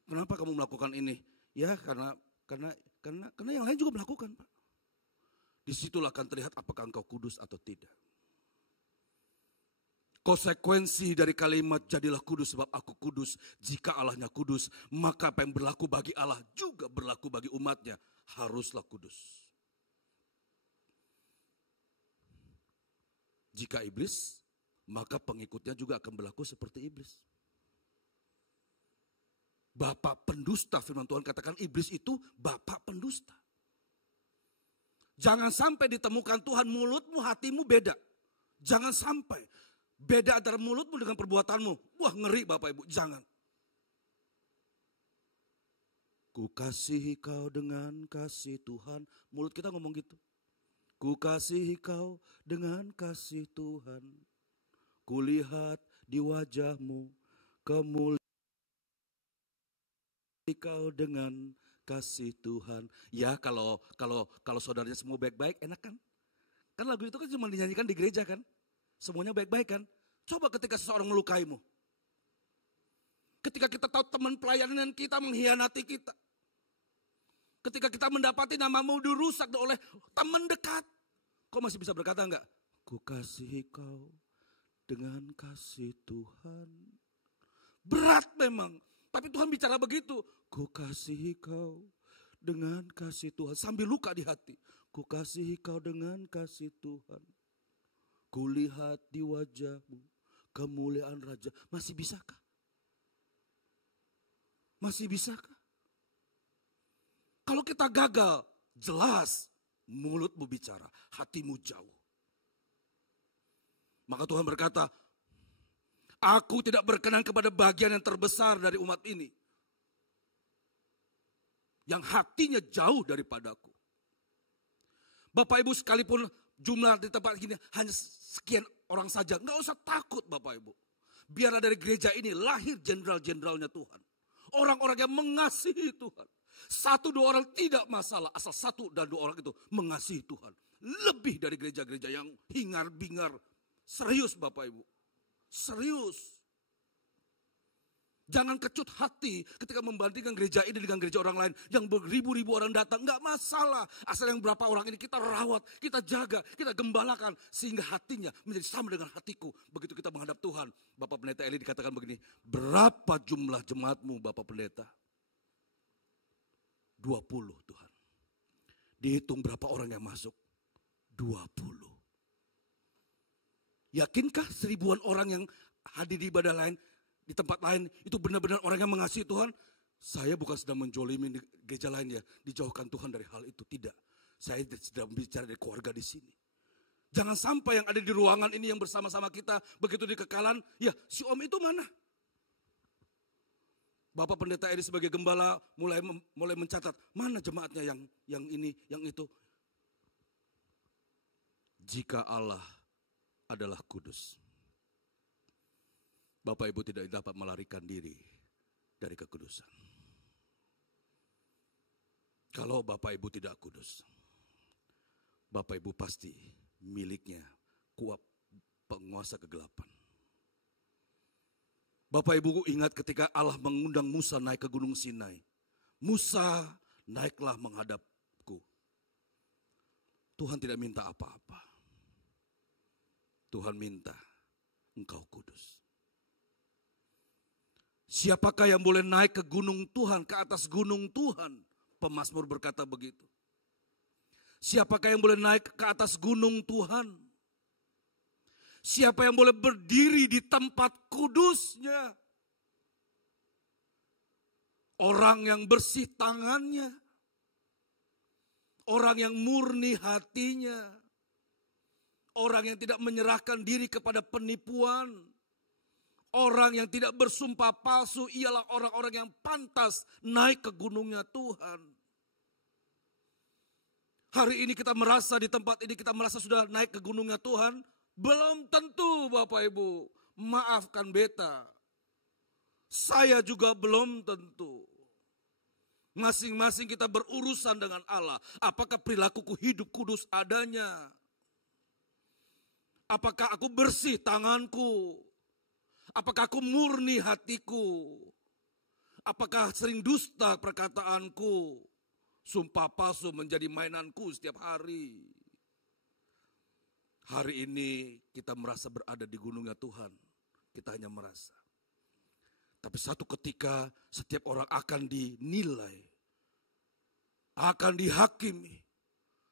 Kenapa kamu melakukan ini? Ya karena yang lain juga melakukan, Pak. Disitulah akan terlihat apakah engkau kudus atau tidak. Konsekuensi dari kalimat jadilah kudus sebab aku kudus. Jika Allahnya kudus, maka apa yang berlaku bagi Allah juga berlaku bagi umatnya. Haruslah kudus. Jika iblis, maka pengikutnya juga akan berlaku seperti iblis. Bapak pendusta, firman Tuhan katakan iblis itu bapak pendusta. Jangan sampai ditemukan Tuhan mulutmu, hatimu beda. Jangan sampai beda antara mulutmu dengan perbuatanmu. Wah ngeri Bapak Ibu, jangan. Ku kasihi kau dengan kasih Tuhan. Mulut kita ngomong gitu. Ku kasihi kau dengan kasih Tuhan. Kulihat di wajahmu kemuliaan kau dengan kasih Tuhan. Ya kalau saudaranya semua baik-baik enak kan? Kan lagu itu kan cuma dinyanyikan di gereja kan? Semuanya baik-baik kan? Coba ketika seseorang melukaimu. Ketika kita tahu teman pelayanan kita mengkhianati kita. Ketika kita mendapati namamu dirusak oleh teman dekat. Kau masih bisa berkata enggak? Ku kasihi kau dengan kasih Tuhan. Berat memang. Tapi Tuhan bicara begitu. Ku kasihi kau dengan kasih Tuhan. Sambil luka di hati. Ku kasihi kau dengan kasih Tuhan. Kulihat di wajahmu kemuliaan Raja. Masih bisakah? Masih bisakah? Kalau kita gagal, jelas mulutmu bicara, hatimu jauh. Maka Tuhan berkata, aku tidak berkenan kepada bagian yang terbesar dari umat ini. Yang hatinya jauh daripadaku. Bapak Ibu sekalipun jumlah di tempat ini hanya sekian orang saja. Nggak usah takut Bapak Ibu. Biarlah dari gereja ini lahir jenderal-jenderalnya Tuhan. Orang-orang yang mengasihi Tuhan. 1-2 orang tidak masalah. Asal 1 dan 2 orang itu mengasihi Tuhan. Lebih dari gereja-gereja yang hingar-bingar. Serius Bapak Ibu. Serius. Jangan kecut hati ketika membandingkan gereja ini dengan gereja orang lain. Yang beribu-ribu orang datang, enggak masalah. Asal yang berapa orang ini kita rawat, kita jaga, kita gembalakan. Sehingga hatinya menjadi sama dengan hatiku. Begitu kita menghadap Tuhan. Bapak Pendeta Eli dikatakan begini, berapa jumlah jemaatmu Bapak Pendeta? 20 Tuhan. Dihitung berapa orang yang masuk? 20. Yakinkah 1000-an orang yang hadir di ibadah lain, di tempat lain, itu benar-benar orang yang mengasihi Tuhan? Saya bukan sedang menjolimi di gereja lain ya, dijauhkan Tuhan dari hal itu. Tidak, saya sedang bicara dari keluarga di sini. Jangan sampai yang ada di ruangan ini yang bersama-sama kita, begitu di kekalan, ya si om itu mana? Bapak Pendeta Edi sebagai gembala mulai mencatat, mana jemaatnya yang ini, yang itu. Jika Allah adalah kudus, Bapak Ibu tidak dapat melarikan diri dari kekudusan. Kalau Bapak Ibu tidak kudus, Bapak Ibu pasti miliknya kuat penguasa kegelapan. Bapak Ibu ingat ketika Allah mengundang Musa naik ke Gunung Sinai. Musa, naiklah menghadapku. Tuhan tidak minta apa-apa. Tuhan minta engkau kudus. Siapakah yang boleh naik ke gunung Tuhan, ke atas gunung Tuhan? Pemazmur berkata begitu. Siapakah yang boleh naik ke atas gunung Tuhan? Siapa yang boleh berdiri di tempat kudusnya? Orang yang bersih tangannya. Orang yang murni hatinya. Orang yang tidak menyerahkan diri kepada penipuan. Orang yang tidak bersumpah palsu ialah orang-orang yang pantas naik ke gunungnya Tuhan. Hari ini kita merasa di tempat ini kita merasa sudah naik ke gunungnya Tuhan. Belum tentu Bapak Ibu. Maafkan beta. Saya juga belum tentu. Masing-masing kita berurusan dengan Allah. Apakah perilakuku hidup kudus adanya? Apakah aku bersih tanganku? Apakah aku murni hatiku? Apakah sering dusta perkataanku? Sumpah palsu menjadi mainanku setiap hari. Hari ini kita merasa berada di gunungnya Tuhan. Kita hanya merasa. Tapi satu ketika setiap orang akan dinilai. Akan dihakimi.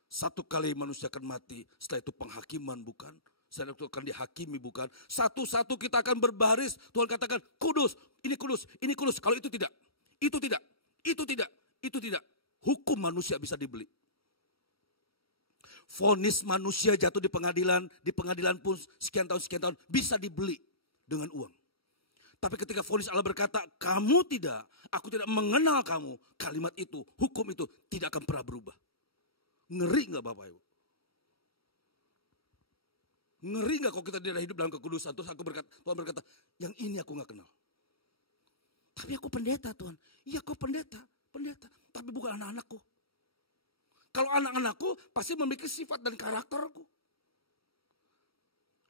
Satu kali manusia akan mati. Setelah itu penghakiman bukan? Setelah itu akan dihakimi bukan? Satu-satu kita akan berbaris. Tuhan katakan kudus, ini kudus, ini kudus. Kalau itu tidak, itu tidak, itu tidak, itu tidak. Hukum manusia bisa dibeli. Vonis manusia jatuh di pengadilan pun sekian tahun bisa dibeli dengan uang. Tapi ketika vonis Allah berkata, kamu tidak, aku tidak mengenal kamu. Kalimat itu, hukum itu tidak akan pernah berubah. Ngeri gak Bapak Ibu? Ngeri gak kalau kita tidak hidup dalam kekudusan? Terus Tuhan berkata, yang ini aku gak kenal. Tapi aku pendeta Tuhan. Iya kau pendeta. Tapi bukan anak-anakku. Kalau anak-anakku pasti memiliki sifat dan karakterku.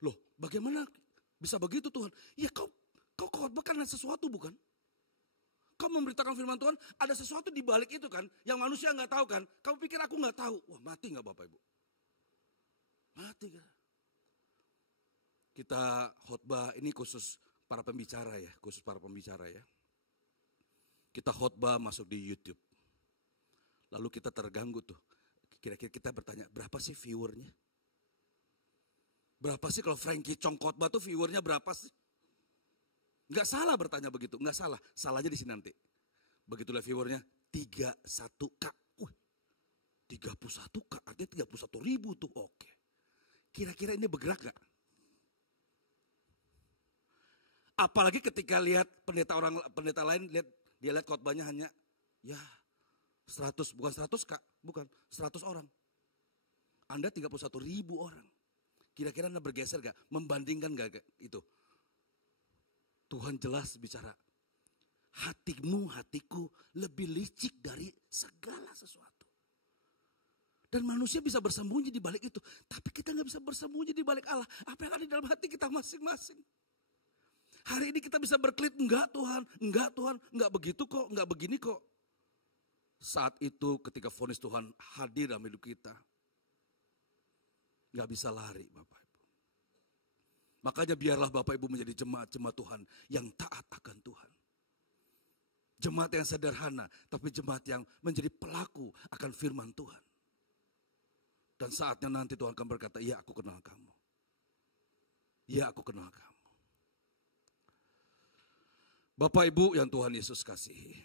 Loh bagaimana bisa begitu Tuhan? Ya kau khotbahkan sesuatu bukan? Kau memberitakan firman Tuhan, ada sesuatu di balik itu kan, yang manusia nggak tahu kan? Kamu pikir aku nggak tahu? Wah mati nggak Bapak Ibu? Mati kan? Kita khotbah ini khusus para pembicara ya, Kita khotbah masuk di YouTube. Lalu kita terganggu tuh. Kira-kira kita bertanya, berapa sih viewernya? Berapa sih kalau Frankie Chong khotbah tuh viewernya berapa sih? Nggak salah bertanya begitu, nggak salah. Salahnya di sini nanti. Begitulah viewernya 31K. Wih, 31K artinya 31.000 tuh. Oke. Kira-kira ini bergerak gak? Apalagi ketika lihat pendeta lain dia lihat khotbahnya hanya ya 100, bukan 100 Kak, bukan 100 orang. Anda 31.000 orang. Kira-kira Anda bergeser gak? Membandingkan gak itu? Tuhan jelas bicara. Hatiku lebih licik dari segala sesuatu. Dan manusia bisa bersembunyi di balik itu. Tapi kita gak bisa bersembunyi di balik Allah. Apa yang ada di dalam hati kita masing-masing. Hari ini kita bisa berkelit, enggak Tuhan, enggak begitu kok, enggak begini kok. Saat itu ketika vonis Tuhan hadir dalam hidup kita. Enggak bisa lari Bapak Ibu. Makanya biarlah Bapak Ibu menjadi jemaat-jemaat Tuhan yang taat akan Tuhan. Jemaat yang sederhana, tapi jemaat yang menjadi pelaku akan firman Tuhan. Dan saatnya nanti Tuhan akan berkata, ya aku kenal kamu. Ya aku kenal kamu. Bapak Ibu yang Tuhan Yesus kasihi.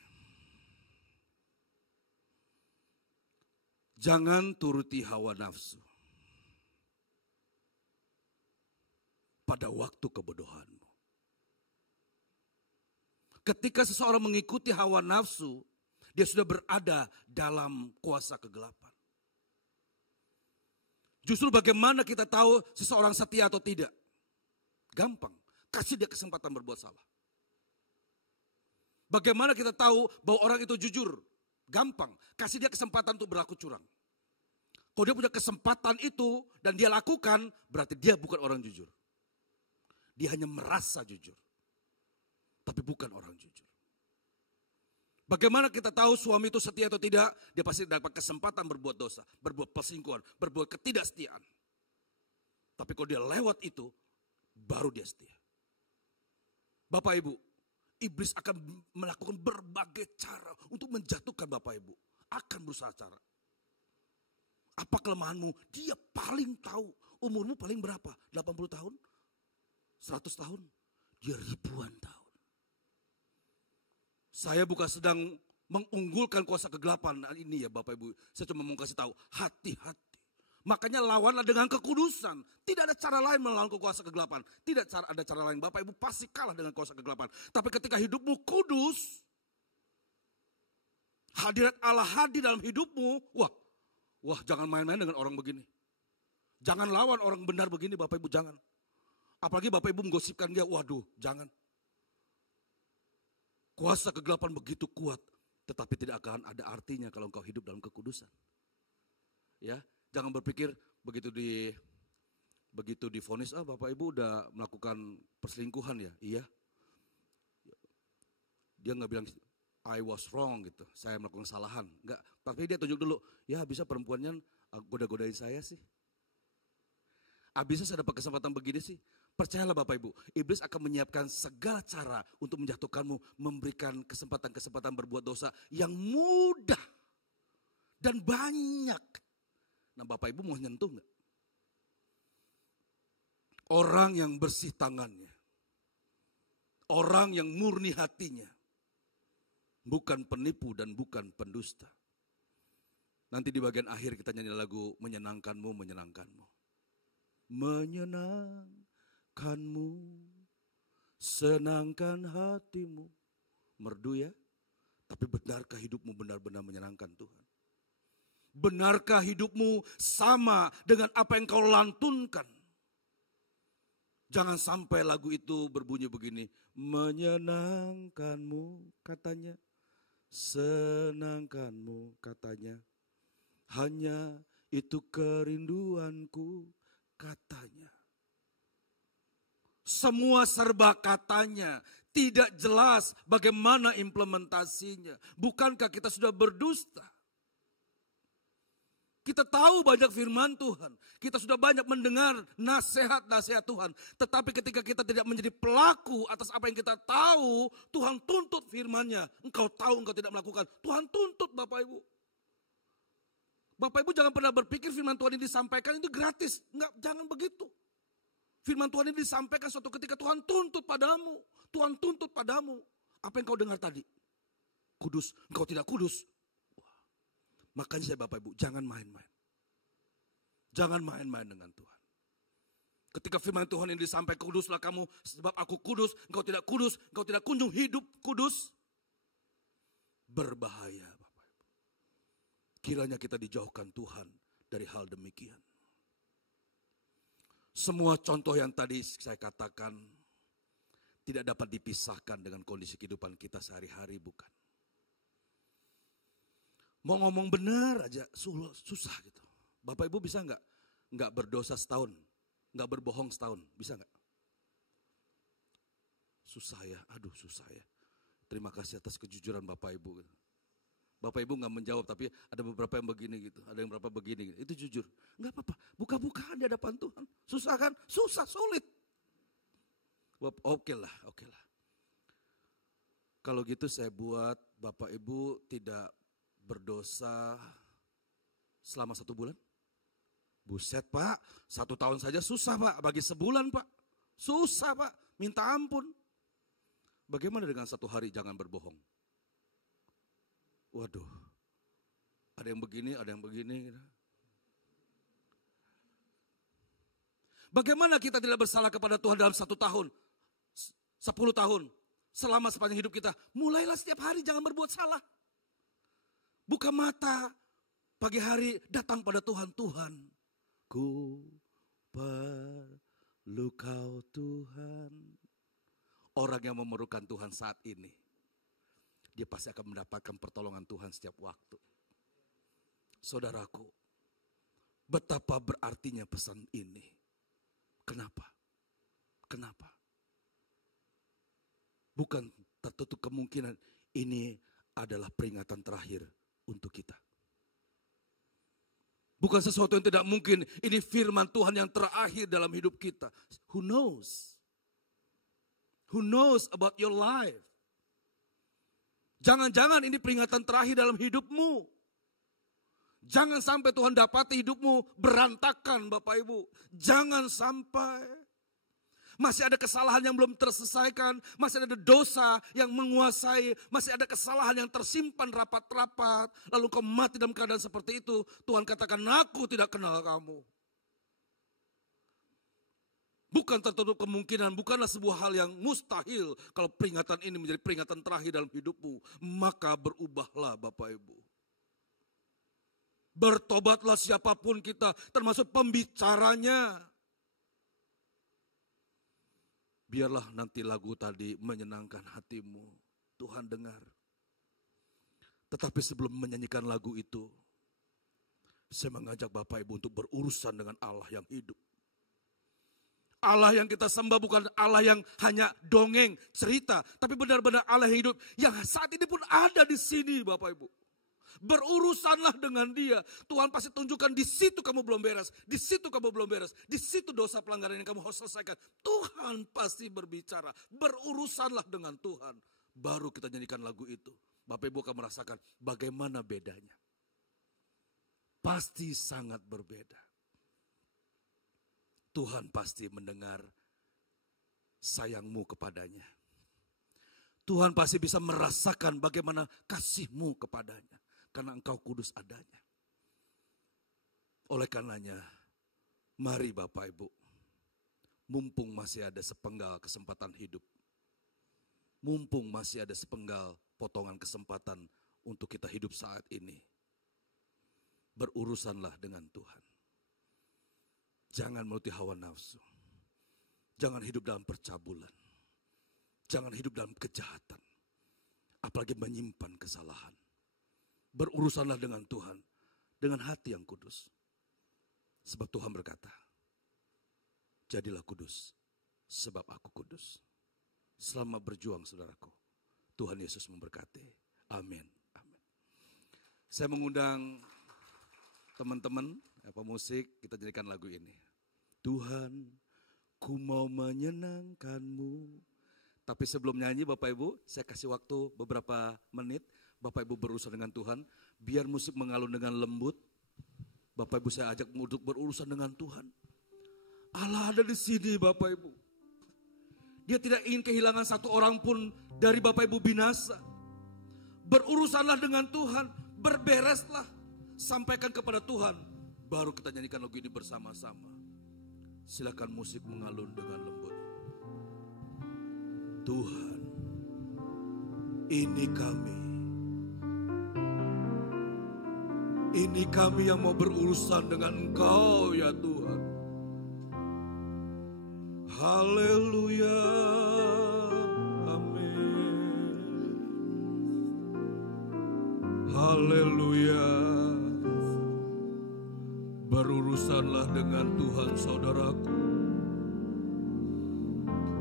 Jangan turuti hawa nafsu pada waktu kebodohanmu. Ketika seseorang mengikuti hawa nafsu, dia sudah berada dalam kuasa kegelapan. Justru bagaimana kita tahu seseorang setia atau tidak? Gampang, kasih dia kesempatan berbuat salah. Bagaimana kita tahu bahwa orang itu jujur? Gampang, kasih dia kesempatan untuk berlaku curang. Kalau dia punya kesempatan itu dan dia lakukan, berarti dia bukan orang jujur. Dia hanya merasa jujur. Tapi bukan orang jujur. Bagaimana kita tahu suami itu setia atau tidak? Dia pasti dapat kesempatan berbuat dosa, berbuat perselingkuhan, berbuat ketidaksetiaan. Tapi kalau dia lewat itu, baru dia setia. Bapak Ibu, iblis akan melakukan berbagai cara untuk menjatuhkan Bapak Ibu. Akan berusaha cara. Apa kelemahanmu? Dia paling tahu. Umurmu paling berapa? 80 tahun? 100 tahun? Dia ribuan tahun. Saya bukan sedang mengunggulkan kuasa kegelapan ini ya Bapak Ibu. Saya cuma mau kasih tahu, hati-hati. Makanya lawanlah dengan kekudusan. Tidak ada cara lain melawan kuasa kegelapan. Tidak ada cara lain. Bapak Ibu pasti kalah dengan kuasa kegelapan. Tapi ketika hidupmu kudus, hadirat Allah hadir dalam hidupmu. Wah jangan main-main dengan orang begini. Jangan lawan orang benar begini Bapak Ibu, jangan. Apalagi Bapak Ibu menggosipkan dia, waduh jangan. Kuasa kegelapan begitu kuat, tetapi tidak akan ada artinya kalau engkau hidup dalam kekudusan. Ya, jangan berpikir begitu divonis, Bapak Ibu udah melakukan perselingkuhan ya, iya. Dia nggak bilang I was wrong gitu, saya melakukan kesalahan, nggak. Tapi dia tunjuk dulu, ya bisa perempuannya goda-godain saya sih. Abisnya saya dapat kesempatan begini sih. Percayalah Bapak Ibu, iblis akan menyiapkan segala cara untuk menjatuhkanmu, memberikan kesempatan-kesempatan berbuat dosa yang mudah dan banyak. Nah Bapak Ibu mau nyentuh nggak? Orang yang bersih tangannya, orang yang murni hatinya, bukan penipu dan bukan pendusta. Nanti di bagian akhir kita nyanyi lagu menyenangkanmu, menyenangkanmu. Menyenangkanmu, senangkan hatimu. Merdu ya, tapi benarkah hidupmu benar-benar menyenangkan Tuhan? Benarkah hidupmu sama dengan apa yang kau lantunkan? Jangan sampai lagu itu berbunyi begini. Menyenangkanmu katanya, senangkanmu katanya. Hanya itu kerinduanku katanya. Semua serba katanya, tidak jelas bagaimana implementasinya. Bukankah kita sudah berdusta? Kita tahu banyak firman Tuhan, kita sudah banyak mendengar nasihat-nasihat Tuhan. Tetapi ketika kita tidak menjadi pelaku atas apa yang kita tahu, Tuhan tuntut firman-Nya. Engkau tahu, engkau tidak melakukan, Tuhan tuntut Bapak Ibu. Bapak Ibu jangan pernah berpikir firman Tuhan ini disampaikan itu gratis. Enggak, jangan begitu. Firman Tuhan ini disampaikan suatu ketika Tuhan tuntut padamu. Tuhan tuntut padamu. Apa yang kau dengar tadi? Kudus, engkau tidak kudus. Wah. Makanya saya Bapak Ibu, jangan main-main. Jangan main-main dengan Tuhan. Ketika firman Tuhan ini disampaikan, kuduslah kamu sebab aku kudus, engkau tidak kunjung hidup kudus. Berbahaya. Kiranya kita dijauhkan Tuhan dari hal demikian. Semua contoh yang tadi saya katakan tidak dapat dipisahkan dengan kondisi kehidupan kita sehari-hari, bukan. Mau ngomong benar aja susah gitu. Bapak Ibu bisa nggak berdosa setahun, nggak berbohong setahun, bisa nggak? Susah ya, aduh susah ya. Terima kasih atas kejujuran Bapak Ibu. Bapak Ibu nggak menjawab, tapi ada beberapa yang begini gitu, ada yang beberapa begini gitu. Itu jujur, nggak apa-apa. Buka-bukaan di hadapan Tuhan. Susah kan? Susah, sulit. Oke lah. Kalau gitu saya buat Bapak Ibu tidak berdosa selama 1 bulan. Buset Pak, 1 tahun saja susah Pak, bagi sebulan Pak. Susah Pak, minta ampun. Bagaimana dengan 1 hari jangan berbohong? Waduh, ada yang begini, ada yang begini. Bagaimana kita tidak bersalah kepada Tuhan dalam 1 tahun, 10 tahun, selama sepanjang hidup kita. Mulailah setiap hari jangan berbuat salah. Buka mata, pagi hari datang pada Tuhan. Tuhan, ku perlu Kau Tuhan. Orang yang memerlukan Tuhan saat ini, dia pasti akan mendapatkan pertolongan Tuhan setiap waktu. Saudaraku, betapa berartinya pesan ini. Kenapa? Kenapa? Bukan tertutup kemungkinan ini adalah peringatan terakhir untuk kita. Bukan sesuatu yang tidak mungkin, ini firman Tuhan yang terakhir dalam hidup kita. Who knows? Who knows about your life? Jangan-jangan ini peringatan terakhir dalam hidupmu. Jangan sampai Tuhan dapati hidupmu berantakan Bapak Ibu. Jangan sampai. Masih ada kesalahan yang belum terselesaikan. Masih ada dosa yang menguasai. Masih ada kesalahan yang tersimpan rapat-rapat. Lalu kau mati dalam keadaan seperti itu. Tuhan katakan, aku tidak kenal kamu. Bukan tertutup kemungkinan, bukanlah sebuah hal yang mustahil. Kalau peringatan ini menjadi peringatan terakhir dalam hidupmu. Maka berubahlah Bapak Ibu. Bertobatlah siapapun kita, termasuk pembicaranya. Biarlah nanti lagu tadi menyenangkan hatimu. Tuhan dengar. Tetapi sebelum menyanyikan lagu itu, saya mengajak Bapak Ibu untuk berurusan dengan Allah yang hidup. Allah yang kita sembah bukan Allah yang hanya dongeng, cerita. Tapi benar-benar Allah yang hidup. Yang saat ini pun ada di sini Bapak Ibu. Berurusanlah dengan Dia. Tuhan pasti tunjukkan di situ kamu belum beres. Di situ kamu belum beres. Di situ dosa pelanggaran yang kamu harus selesaikan. Tuhan pasti berbicara. Berurusanlah dengan Tuhan. Baru kita nyanyikan lagu itu. Bapak Ibu akan merasakan bagaimana bedanya. Pasti sangat berbeda. Tuhan pasti mendengar sayangmu kepadanya. Tuhan pasti bisa merasakan bagaimana kasihmu kepadanya. Karena engkau kudus adanya. Oleh karenanya, mari Bapak Ibu, mumpung masih ada sepenggal kesempatan hidup. Mumpung masih ada sepenggal potongan kesempatan untuk kita hidup saat ini. Berurusanlah dengan Tuhan. Jangan menuruti hawa nafsu. Jangan hidup dalam percabulan. Jangan hidup dalam kejahatan. Apalagi menyimpan kesalahan. Berurusanlah dengan Tuhan. Dengan hati yang kudus. Sebab Tuhan berkata, jadilah kudus. Sebab aku kudus. Selamat berjuang saudaraku. Tuhan Yesus memberkati. Amin. Amin. Saya mengundang teman-teman, pemusik, kita jadikan lagu ini. Tuhan, ku mau menyenangkan-Mu. Tapi sebelum nyanyi Bapak Ibu, saya kasih waktu beberapa menit. Bapak Ibu berurusan dengan Tuhan. Biar musik mengalun dengan lembut. Bapak Ibu saya ajak untuk berurusan dengan Tuhan. Allah ada di sini Bapak Ibu. Dia tidak ingin kehilangan satu orang pun dari Bapak Ibu binasa. Berurusanlah dengan Tuhan. Berbereslah. Sampaikan kepada Tuhan. Baru kita nyanyikan lagu ini bersama-sama. Silakan musik mengalun dengan lembut. Tuhan, ini kami. Ini kami yang mau berurusan dengan Engkau ya Tuhan. Haleluya. Amin. Haleluya. Berurusanlah dengan Tuhan saudaraku.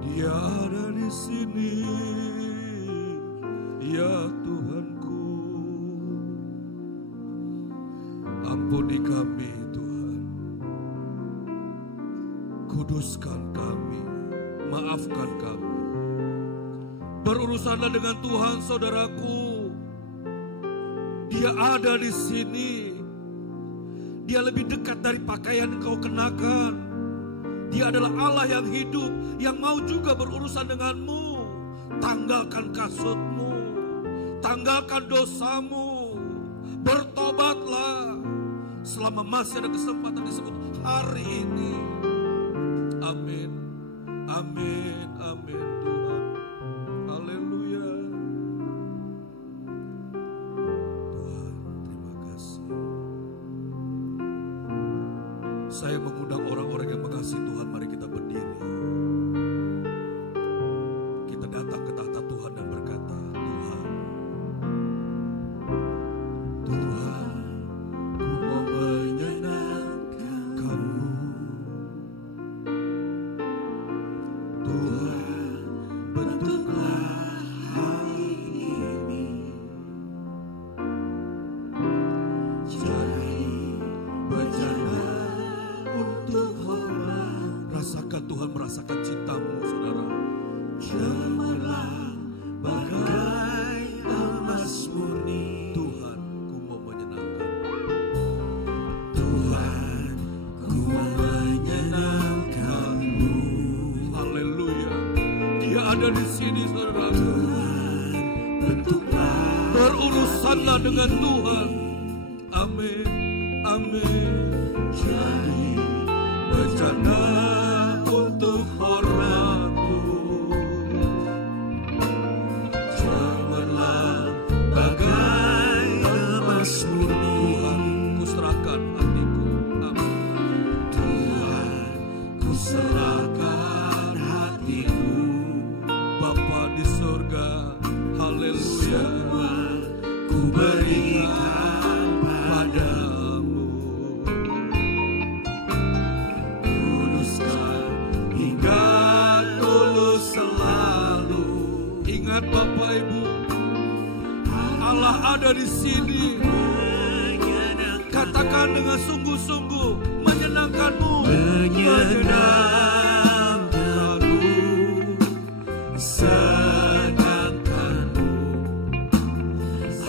Dia ada di sini, ya Tuhanku. Ampuni kami Tuhan. Kuduskan kami, maafkan kami. Berurusanlah dengan Tuhan, saudaraku. Dia ada di sini. Dia lebih dekat dari pakaian yang kau kenakan. Dia adalah Allah yang hidup, yang mau juga berurusan denganmu. Tanggalkan kasutmu, tanggalkan dosamu, bertobatlah selama masih ada kesempatan disebut hari ini. Amin, amin, amin Tuhan. Haleluya. Tuhan, terima kasih. Saya mengundang orang-orang yang mengasihi Tuhan, mari kita berdiri. Kita datang ke tahta Tuhan dan berkata, Tuhan, Tuhan, ku mau menyenangkan-Mu. Tuhan, bentuklah hari ini jadi bejana untuk hormat. Rasakan Tuhan, merasakan cinta-Mu, saudara. Cemerlang bagai emas murni. Tuhan, ku mau menyenangkan. Tuhan, ku mau menyenangkan-Mu. Haleluya. Dia ada di sini, saudara. Tuhan, bentuklah. Berurusanlah dengan Tuhan. Amin, amin. Jadi bejana untuk hormat-Mu. Cemerlang bagai emas murni. Tuhan, ku serahkan hatiku. Amin. Tuhan, ku serahkan hatiku. Bapa di surga, haleluya. Ku berikan padamu. Kuduskan hingga tulus selalu. Ingat Bapak Ibu, Allah ada di sini. Katakan dengan sungguh-sungguh, menyenangkan-Mu. Menyenangkan-Mu, senangkan-Mu.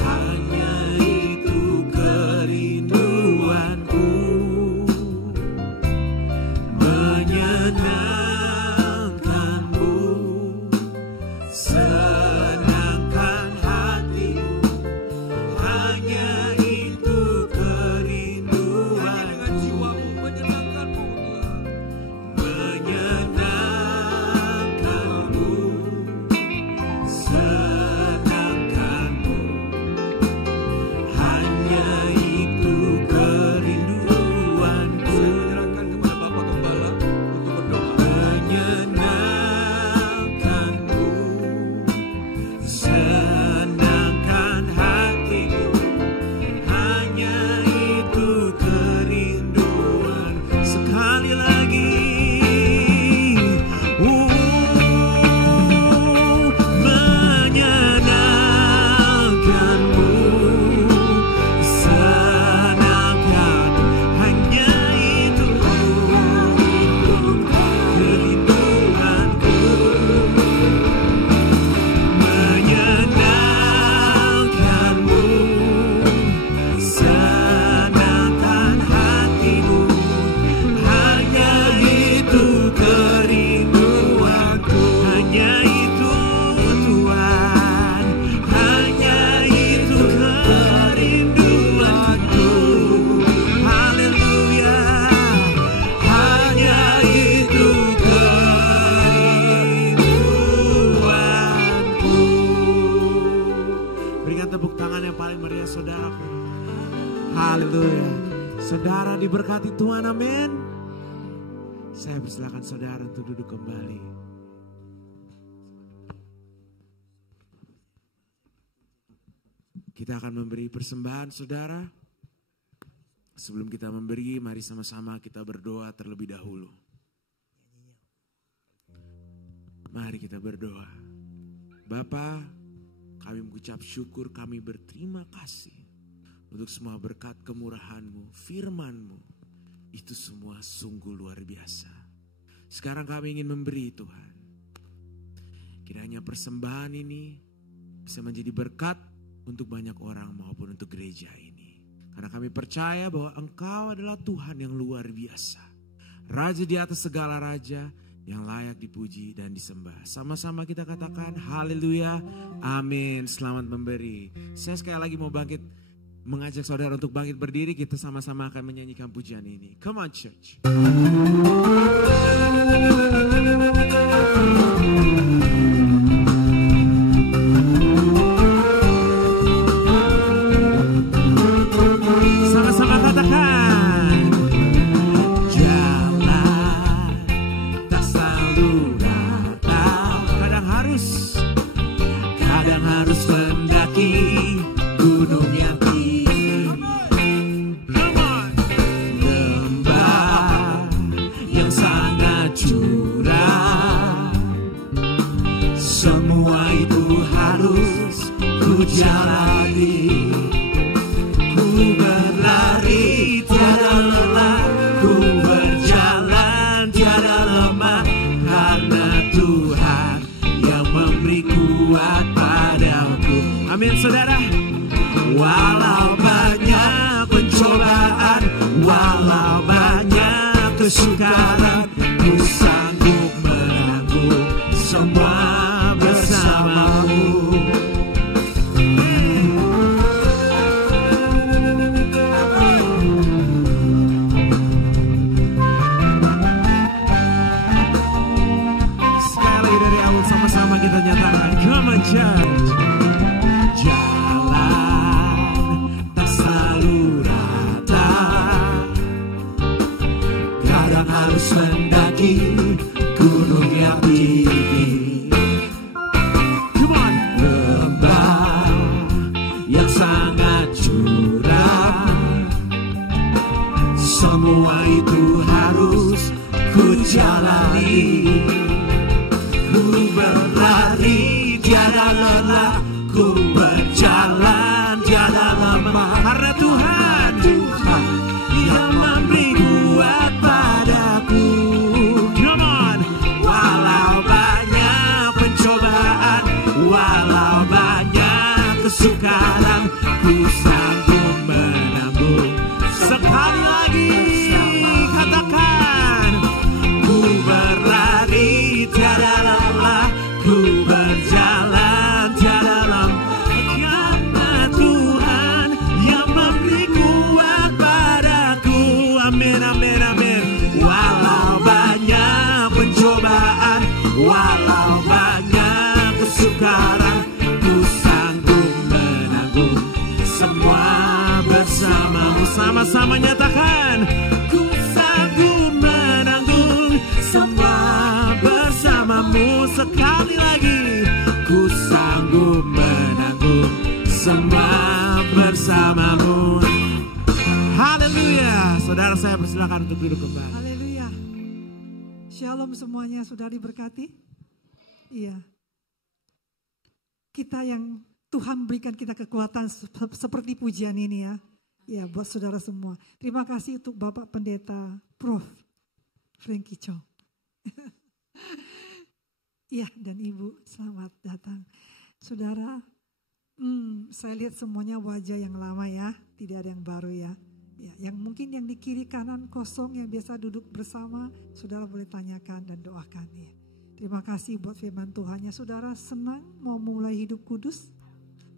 Hanya itu kerinduanku. Menyenangkan-Mu, senangkan hatimu. Hanya itu kerinduanku. Hanya dengan jiwamu menyenangkan-Mu, Tuhan. Menyenangkan-Mu, senangkan-Mu. Hanya itu kerinduanku. Saya menyerahkan kepada Bapak Gembala untuk berdoa. Menyenangkan-Mu, senangkan hatimu. Hanya itu kerinduan. Sekali lagi. Menyenangkan-Mu, senangkan. Hanya itu kerinduanku. Menyenangkan-Mu, senangkan hatimu. Hanya itu kerinduanku. Hanya itu Tuhan. Hanya itu kerinduanku. Haleluya. Hanya itu kerinduanku. Berikan tepuk tangan yang paling meriah, saudaraku. Haleluya. Saudara diberkati Tuhan, amin. Saya persilakan saudara untuk duduk kembali. Kita akan memberi persembahan, saudara. Sebelum kita memberi, mari sama-sama kita berdoa terlebih dahulu. Mari kita berdoa. Bapa, kami mengucap syukur, kami berterima kasih untuk semua berkat kemurahan-Mu, firman-Mu. Itu semua sungguh luar biasa. Sekarang kami ingin memberi, Tuhan. Kiranya persembahan ini bisa menjadi berkat untuk banyak orang maupun untuk gereja ini. Karena kami percaya bahwa Engkau adalah Tuhan yang luar biasa. Raja di atas segala raja yang layak dipuji dan disembah. Sama-sama kita katakan haleluya, amin, selamat memberi. Saya sekali lagi mau mengajak saudara untuk bangkit berdiri. Kita sama-sama akan menyanyikan pujian ini. Come on church. Sama-sama katakan. Jalan tak selalu rata. Kadang harus mendaki gunung yang tinggi. Lembah yang sangat curam. Semua itu harus ku jalani. Ku berlari tiada lelah, ku berjalan tiada lemah, karena Tuhan yang memberi kuat padaku. Amin saudara. Walau banyak pencobaan, walau banyak kesukaran, ku sanggup menanggung semua bersamamu. Sekali dari awal sama-sama kita nyatakan, come on church. Harus mendaki gunung yang tinggi. Lembah yang sangat curam. Semua itu harus ku jalani. Ku berlari tiada lelah, ku berjalan tiada lemah, karena Tuhan yang memberi kuat padaku. Come on. Walau banyak pencobaan, walau banyak kesukaran, ku sanggup menanggung. Sekali lagi katakan, ku berlari tiada lelah, ku berjalan tiada lemah, karena Tuhan yang memberi kuat padaku. Amin, amin, amin. Walau banyak pencobaan, walau banyak kesukaran, ku sanggup menanggung semua bersamamu. Sama-sama nyatakan, ku sanggup menanggung semua bersamamu. Sekali lagi, ku sanggup menanggung semua bersamamu. Haleluya. Saudara, saya persilakan untuk duduk kembali. Haleluya. Shalom semuanya, saudara diberkati. Iya. Kita yang Tuhan berikan kita kekuatan seperti pujian ini ya. Ya, buat saudara semua. Terima kasih untuk Bapak Pendeta Prof. Frankie Chong. Iya, dan Ibu, selamat datang. Saudara, saya lihat semuanya wajah yang lama ya, tidak ada yang baru ya. Ya, yang mungkin yang di kiri kanan kosong yang biasa duduk bersama, saudara boleh tanyakan dan doakan ya. Terima kasih buat firman Tuhannya. Saudara senang mau mulai hidup kudus?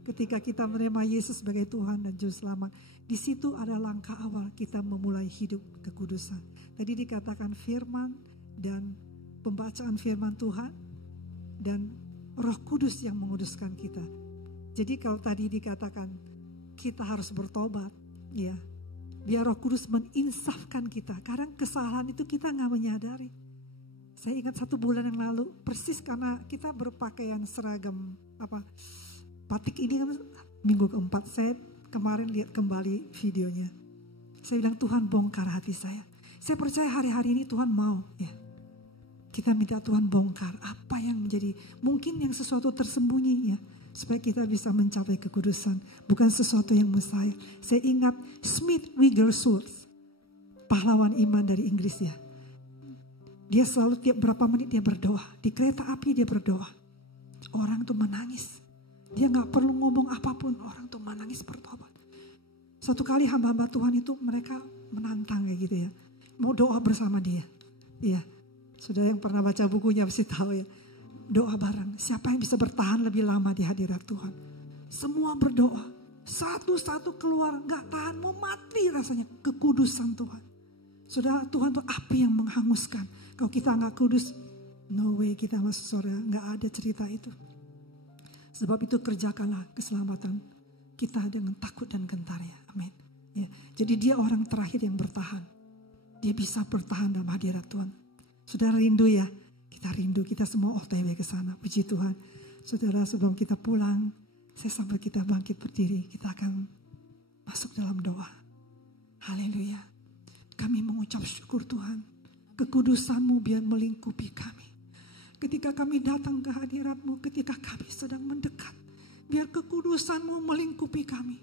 Ketika kita menerima Yesus sebagai Tuhan dan Juru Selamat, di situ ada langkah awal kita memulai hidup kekudusan. Tadi dikatakan firman dan pembacaan firman Tuhan dan Roh Kudus yang menguduskan kita. Jadi kalau tadi dikatakan kita harus bertobat, ya, biar Roh Kudus menginsafkan kita. Kadang kesalahan itu kita nggak menyadari. Saya ingat 1 bulan yang lalu, persis karena kita berpakaian seragam batik ini kan minggu keempat. Saya kemarin lihat kembali videonya. Saya bilang, Tuhan bongkar hati saya. Saya percaya hari-hari ini Tuhan mau ya. Kita minta Tuhan bongkar apa yang menjadi mungkin yang sesuatu tersembunyi ya. Supaya kita bisa mencapai kekudusan. Bukan sesuatu yang mustahil. Saya ingat Smith Wigglesworth, pahlawan iman dari Inggris ya. Dia selalu tiap berapa menit dia berdoa. Di kereta api dia berdoa. Orang tuh menangis. Dia gak perlu ngomong apapun, orang tuh menangis bertobat. Satu kali hamba-hamba Tuhan itu mereka menantang kayak gitu ya. Mau doa bersama dia. Iya, sudah yang pernah baca bukunya pasti tahu ya. Doa bareng, siapa yang bisa bertahan lebih lama di hadirat Tuhan. Semua berdoa, satu-satu keluar, gak tahan, mau mati rasanya. Kekudusan Tuhan. Saudara, Tuhan tuh api yang menghanguskan. Kalau kita gak kudus, no way kita masuk surga. Gak ada cerita itu. Sebab itu kerjakanlah keselamatan kita dengan takut dan gentar ya. Amin. Ya, jadi dia orang terakhir yang bertahan. Dia bisa bertahan dalam hadirat Tuhan. Saudara rindu ya. Kita rindu, kita semua OTW ke sana. Puji Tuhan. Saudara, sebelum kita pulang, sampai kita bangkit berdiri, kita akan masuk dalam doa. Haleluya. Kami mengucap syukur Tuhan. Kekudusan-Mu biar melingkupi kami. Ketika kami datang ke hadirat-Mu, ketika kami sedang mendekat, biar kekudusan-Mu melingkupi kami.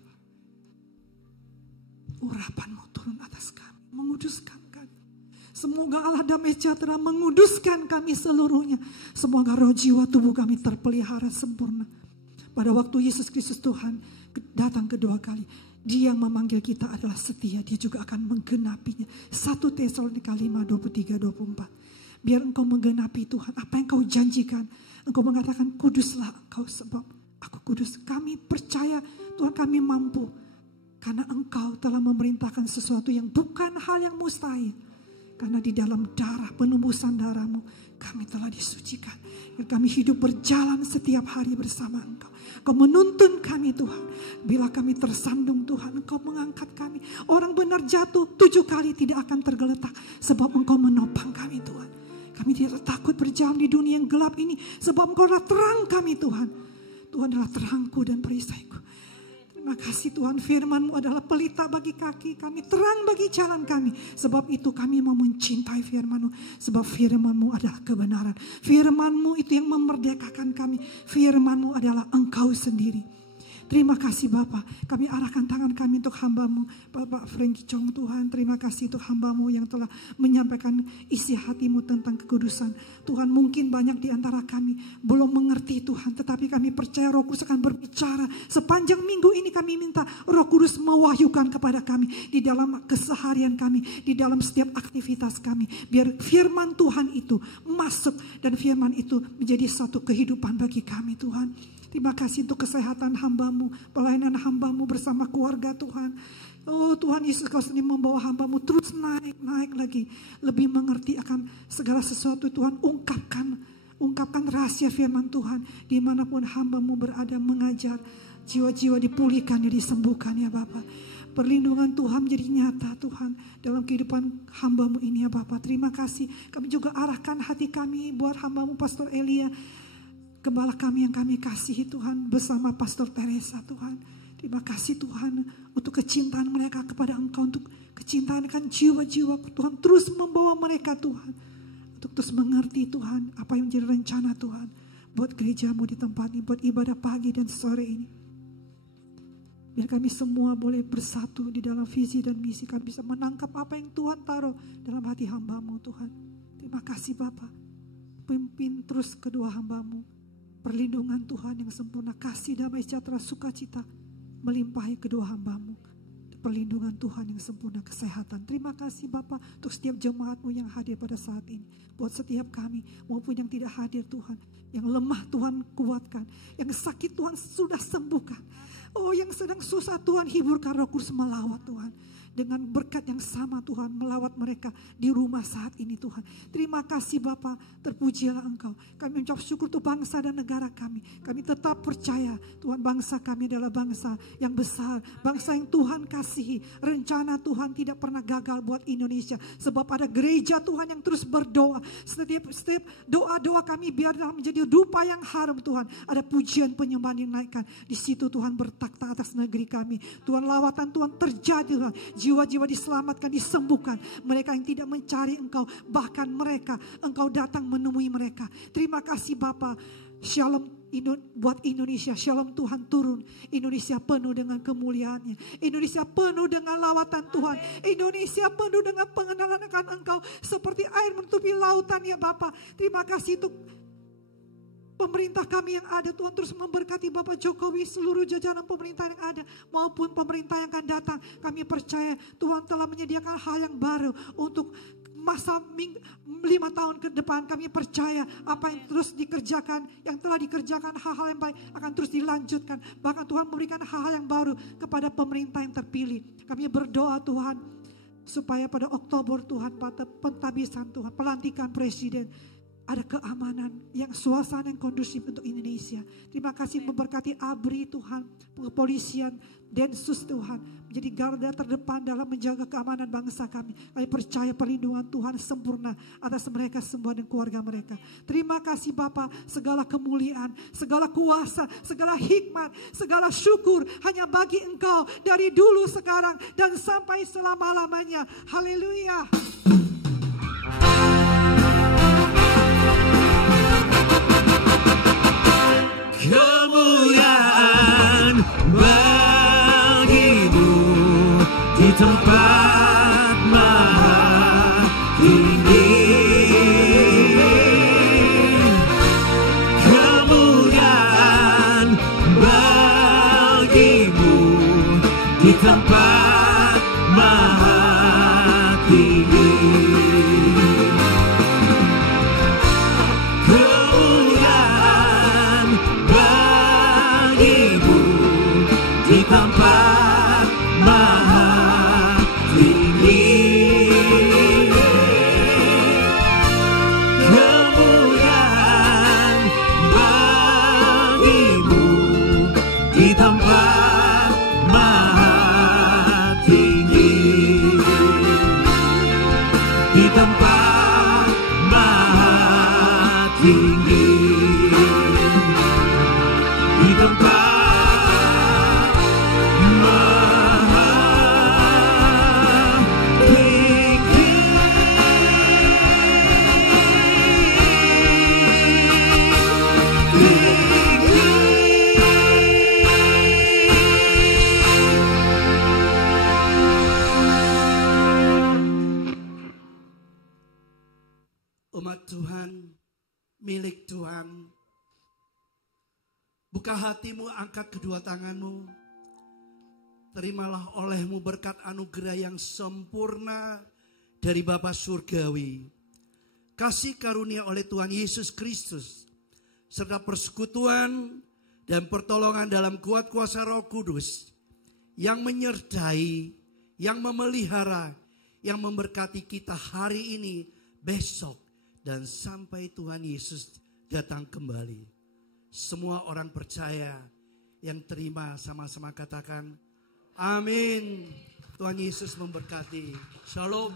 Urapan-Mu turun atas kami, menguduskan kami. Semoga Allah damai sejahtera menguduskan kami seluruhnya. Semoga roh jiwa tubuh kami terpelihara sempurna. Pada waktu Yesus Kristus Tuhan datang kedua kali, Dia yang memanggil kita adalah setia. Dia juga akan menggenapinya. 1 Tesalonika 5:23-24. Biar engkau menggenapi Tuhan apa yang kau janjikan. Engkau mengatakan kuduslah engkau sebab aku kudus. Kami percaya Tuhan, kami mampu. Karena engkau telah memerintahkan sesuatu yang bukan hal yang mustahil. Karena di dalam darah, penembusan darah-Mu, kami telah disucikan. Dan kami hidup berjalan setiap hari bersama Engkau. Engkau menuntun kami Tuhan. Bila kami tersandung Tuhan, Engkau mengangkat kami. Orang benar jatuh 7 kali tidak akan tergeletak. Sebab Engkau menopang kami Tuhan. Kami tidak takut berjalan di dunia yang gelap ini. Sebab Engkau adalah terang kami Tuhan. Tuhan adalah terangku dan perisaiku. Terima kasih Tuhan, firman-Mu adalah pelita bagi kaki kami, terang bagi jalan kami. Sebab itu kami mau mencintai firman-Mu. Sebab firman-Mu adalah kebenaran. Firman-Mu itu yang memerdekakan kami. Firman-Mu adalah Engkau sendiri. Terima kasih Bapak, kami arahkan tangan kami untuk hamba-Mu, Bapak Frankie Chong Tuhan. Terima kasih untuk hamba-Mu yang telah menyampaikan isi hati-Mu tentang kekudusan. Tuhan, mungkin banyak di antara kami belum mengerti Tuhan, tetapi kami percaya Roh Kudus akan berbicara. Sepanjang minggu ini kami minta Roh Kudus mewahyukan kepada kami di dalam keseharian kami, di dalam setiap aktivitas kami. Biar firman Tuhan itu masuk dan firman itu menjadi satu kehidupan bagi kami Tuhan. Terima kasih untuk kesehatan hamba-Mu, pelayanan hamba-Mu bersama keluarga Tuhan. Oh Tuhan Yesus, Kau sendiri membawa hamba-Mu terus naik lagi. Lebih mengerti akan segala sesuatu Tuhan. Ungkapkan rahasia firman Tuhan. Dimanapun hamba-Mu berada mengajar. Jiwa-jiwa dipulihkan, disembuhkan ya Bapak. Perlindungan Tuhan menjadi nyata Tuhan dalam kehidupan hamba-Mu ini ya Bapak. Terima kasih. Kami juga arahkan hati kami buat hamba-Mu Pastor Elia. Gembala kami yang kami kasihi Tuhan bersama Pastor Teresa Tuhan. Terima kasih Tuhan untuk kecintaan mereka kepada Engkau. Untuk kecintaan akan jiwa-jiwa Tuhan terus membawa mereka Tuhan. Untuk terus mengerti Tuhan apa yang menjadi rencana Tuhan. Buat gereja-Mu di tempat ini. Buat ibadah pagi dan sore ini. Biar kami semua boleh bersatu di dalam visi dan misi. Kami bisa menangkap apa yang Tuhan taruh dalam hati hamba-Mu Tuhan. Terima kasih Bapa. Pimpin terus kedua hamba-Mu. Perlindungan Tuhan yang sempurna, kasih damai sejahtera sukacita melimpahi kedua hamba-Mu. Perlindungan Tuhan yang sempurna, kesehatan. Terima kasih Bapa untuk setiap jemaat-Mu yang hadir pada saat ini. Buat setiap kami maupun yang tidak hadir Tuhan. Yang lemah Tuhan kuatkan. Yang sakit Tuhan sudah sembuhkan. Oh yang sedang susah Tuhan hiburkan, Roh Kudus melawat Tuhan. Dengan berkat yang sama Tuhan melawat mereka di rumah saat ini Tuhan. Terima kasih Bapa, terpujilah Engkau. Kami mengucap syukur untuk bangsa dan negara kami. Kami tetap percaya Tuhan bangsa kami adalah bangsa yang besar. Bangsa yang Tuhan kasihi. Rencana Tuhan tidak pernah gagal buat Indonesia. Sebab ada gereja Tuhan yang terus berdoa. Setiap doa-doa kami biarlah menjadi dupa yang harum Tuhan. Ada pujian penyembahan yang naikkan. Di situ Tuhan bertakhta atas negeri kami. Tuhan lawatan Tuhan terjadi Tuhan. Jiwa-jiwa diselamatkan, disembuhkan. Mereka yang tidak mencari Engkau, bahkan mereka, Engkau datang menemui mereka. Terima kasih Bapa. Shalom buat Indonesia. Shalom Tuhan turun. Indonesia penuh dengan kemuliaannya. Indonesia penuh dengan lawatan Tuhan. Indonesia penuh dengan pengenalan akan Engkau. Seperti air menutupi lautan ya Bapa. Terima kasih untuk Pemerintah kami yang ada, Tuhan terus memberkati Bapak Jokowi, seluruh jajaran pemerintah yang ada, maupun pemerintah yang akan datang. Kami percaya Tuhan telah menyediakan hal yang baru untuk masa 5 tahun ke depan. Kami percaya apa yang terus dikerjakan, yang telah dikerjakan, hal-hal yang baik akan terus dilanjutkan. Bahkan Tuhan memberikan hal-hal yang baru kepada pemerintah yang terpilih. Kami berdoa Tuhan, supaya pada Oktober Tuhan, pada pentabisan Tuhan, pelantikan presiden, ada keamanan, yang suasana yang kondusif untuk Indonesia. Terima kasih memberkati ABRI Tuhan, kepolisian, Densus Tuhan, menjadi garda terdepan dalam menjaga keamanan bangsa kami. Kami percaya perlindungan Tuhan sempurna atas mereka semua dan keluarga mereka. Terima kasih Bapa, segala kemuliaan, segala kuasa, segala hikmat, segala syukur hanya bagi Engkau dari dulu, sekarang, dan sampai selama-lamanya. Haleluya. Kemuliaan bagimu di tempat maha tinggi. Kemuliaan bagimu di tempat maha tinggi. Di tempat maha tinggi, kemuliaan bagimu di tempat maha tinggi, di tempat maha tinggi, di tempat umat Tuhan, milik Tuhan. Buka hatimu, angkat kedua tanganmu. Terimalah olehmu berkat anugerah yang sempurna dari Bapa Surgawi. Kasih karunia oleh Tuhan Yesus Kristus, serta persekutuan dan pertolongan dalam kuat kuasa Roh Kudus yang menyertai, yang memelihara, yang memberkati kita hari ini, besok, dan sampai Tuhan Yesus datang kembali. Semua orang percaya yang terima sama-sama katakan amin. Tuhan Yesus memberkati. Shalom.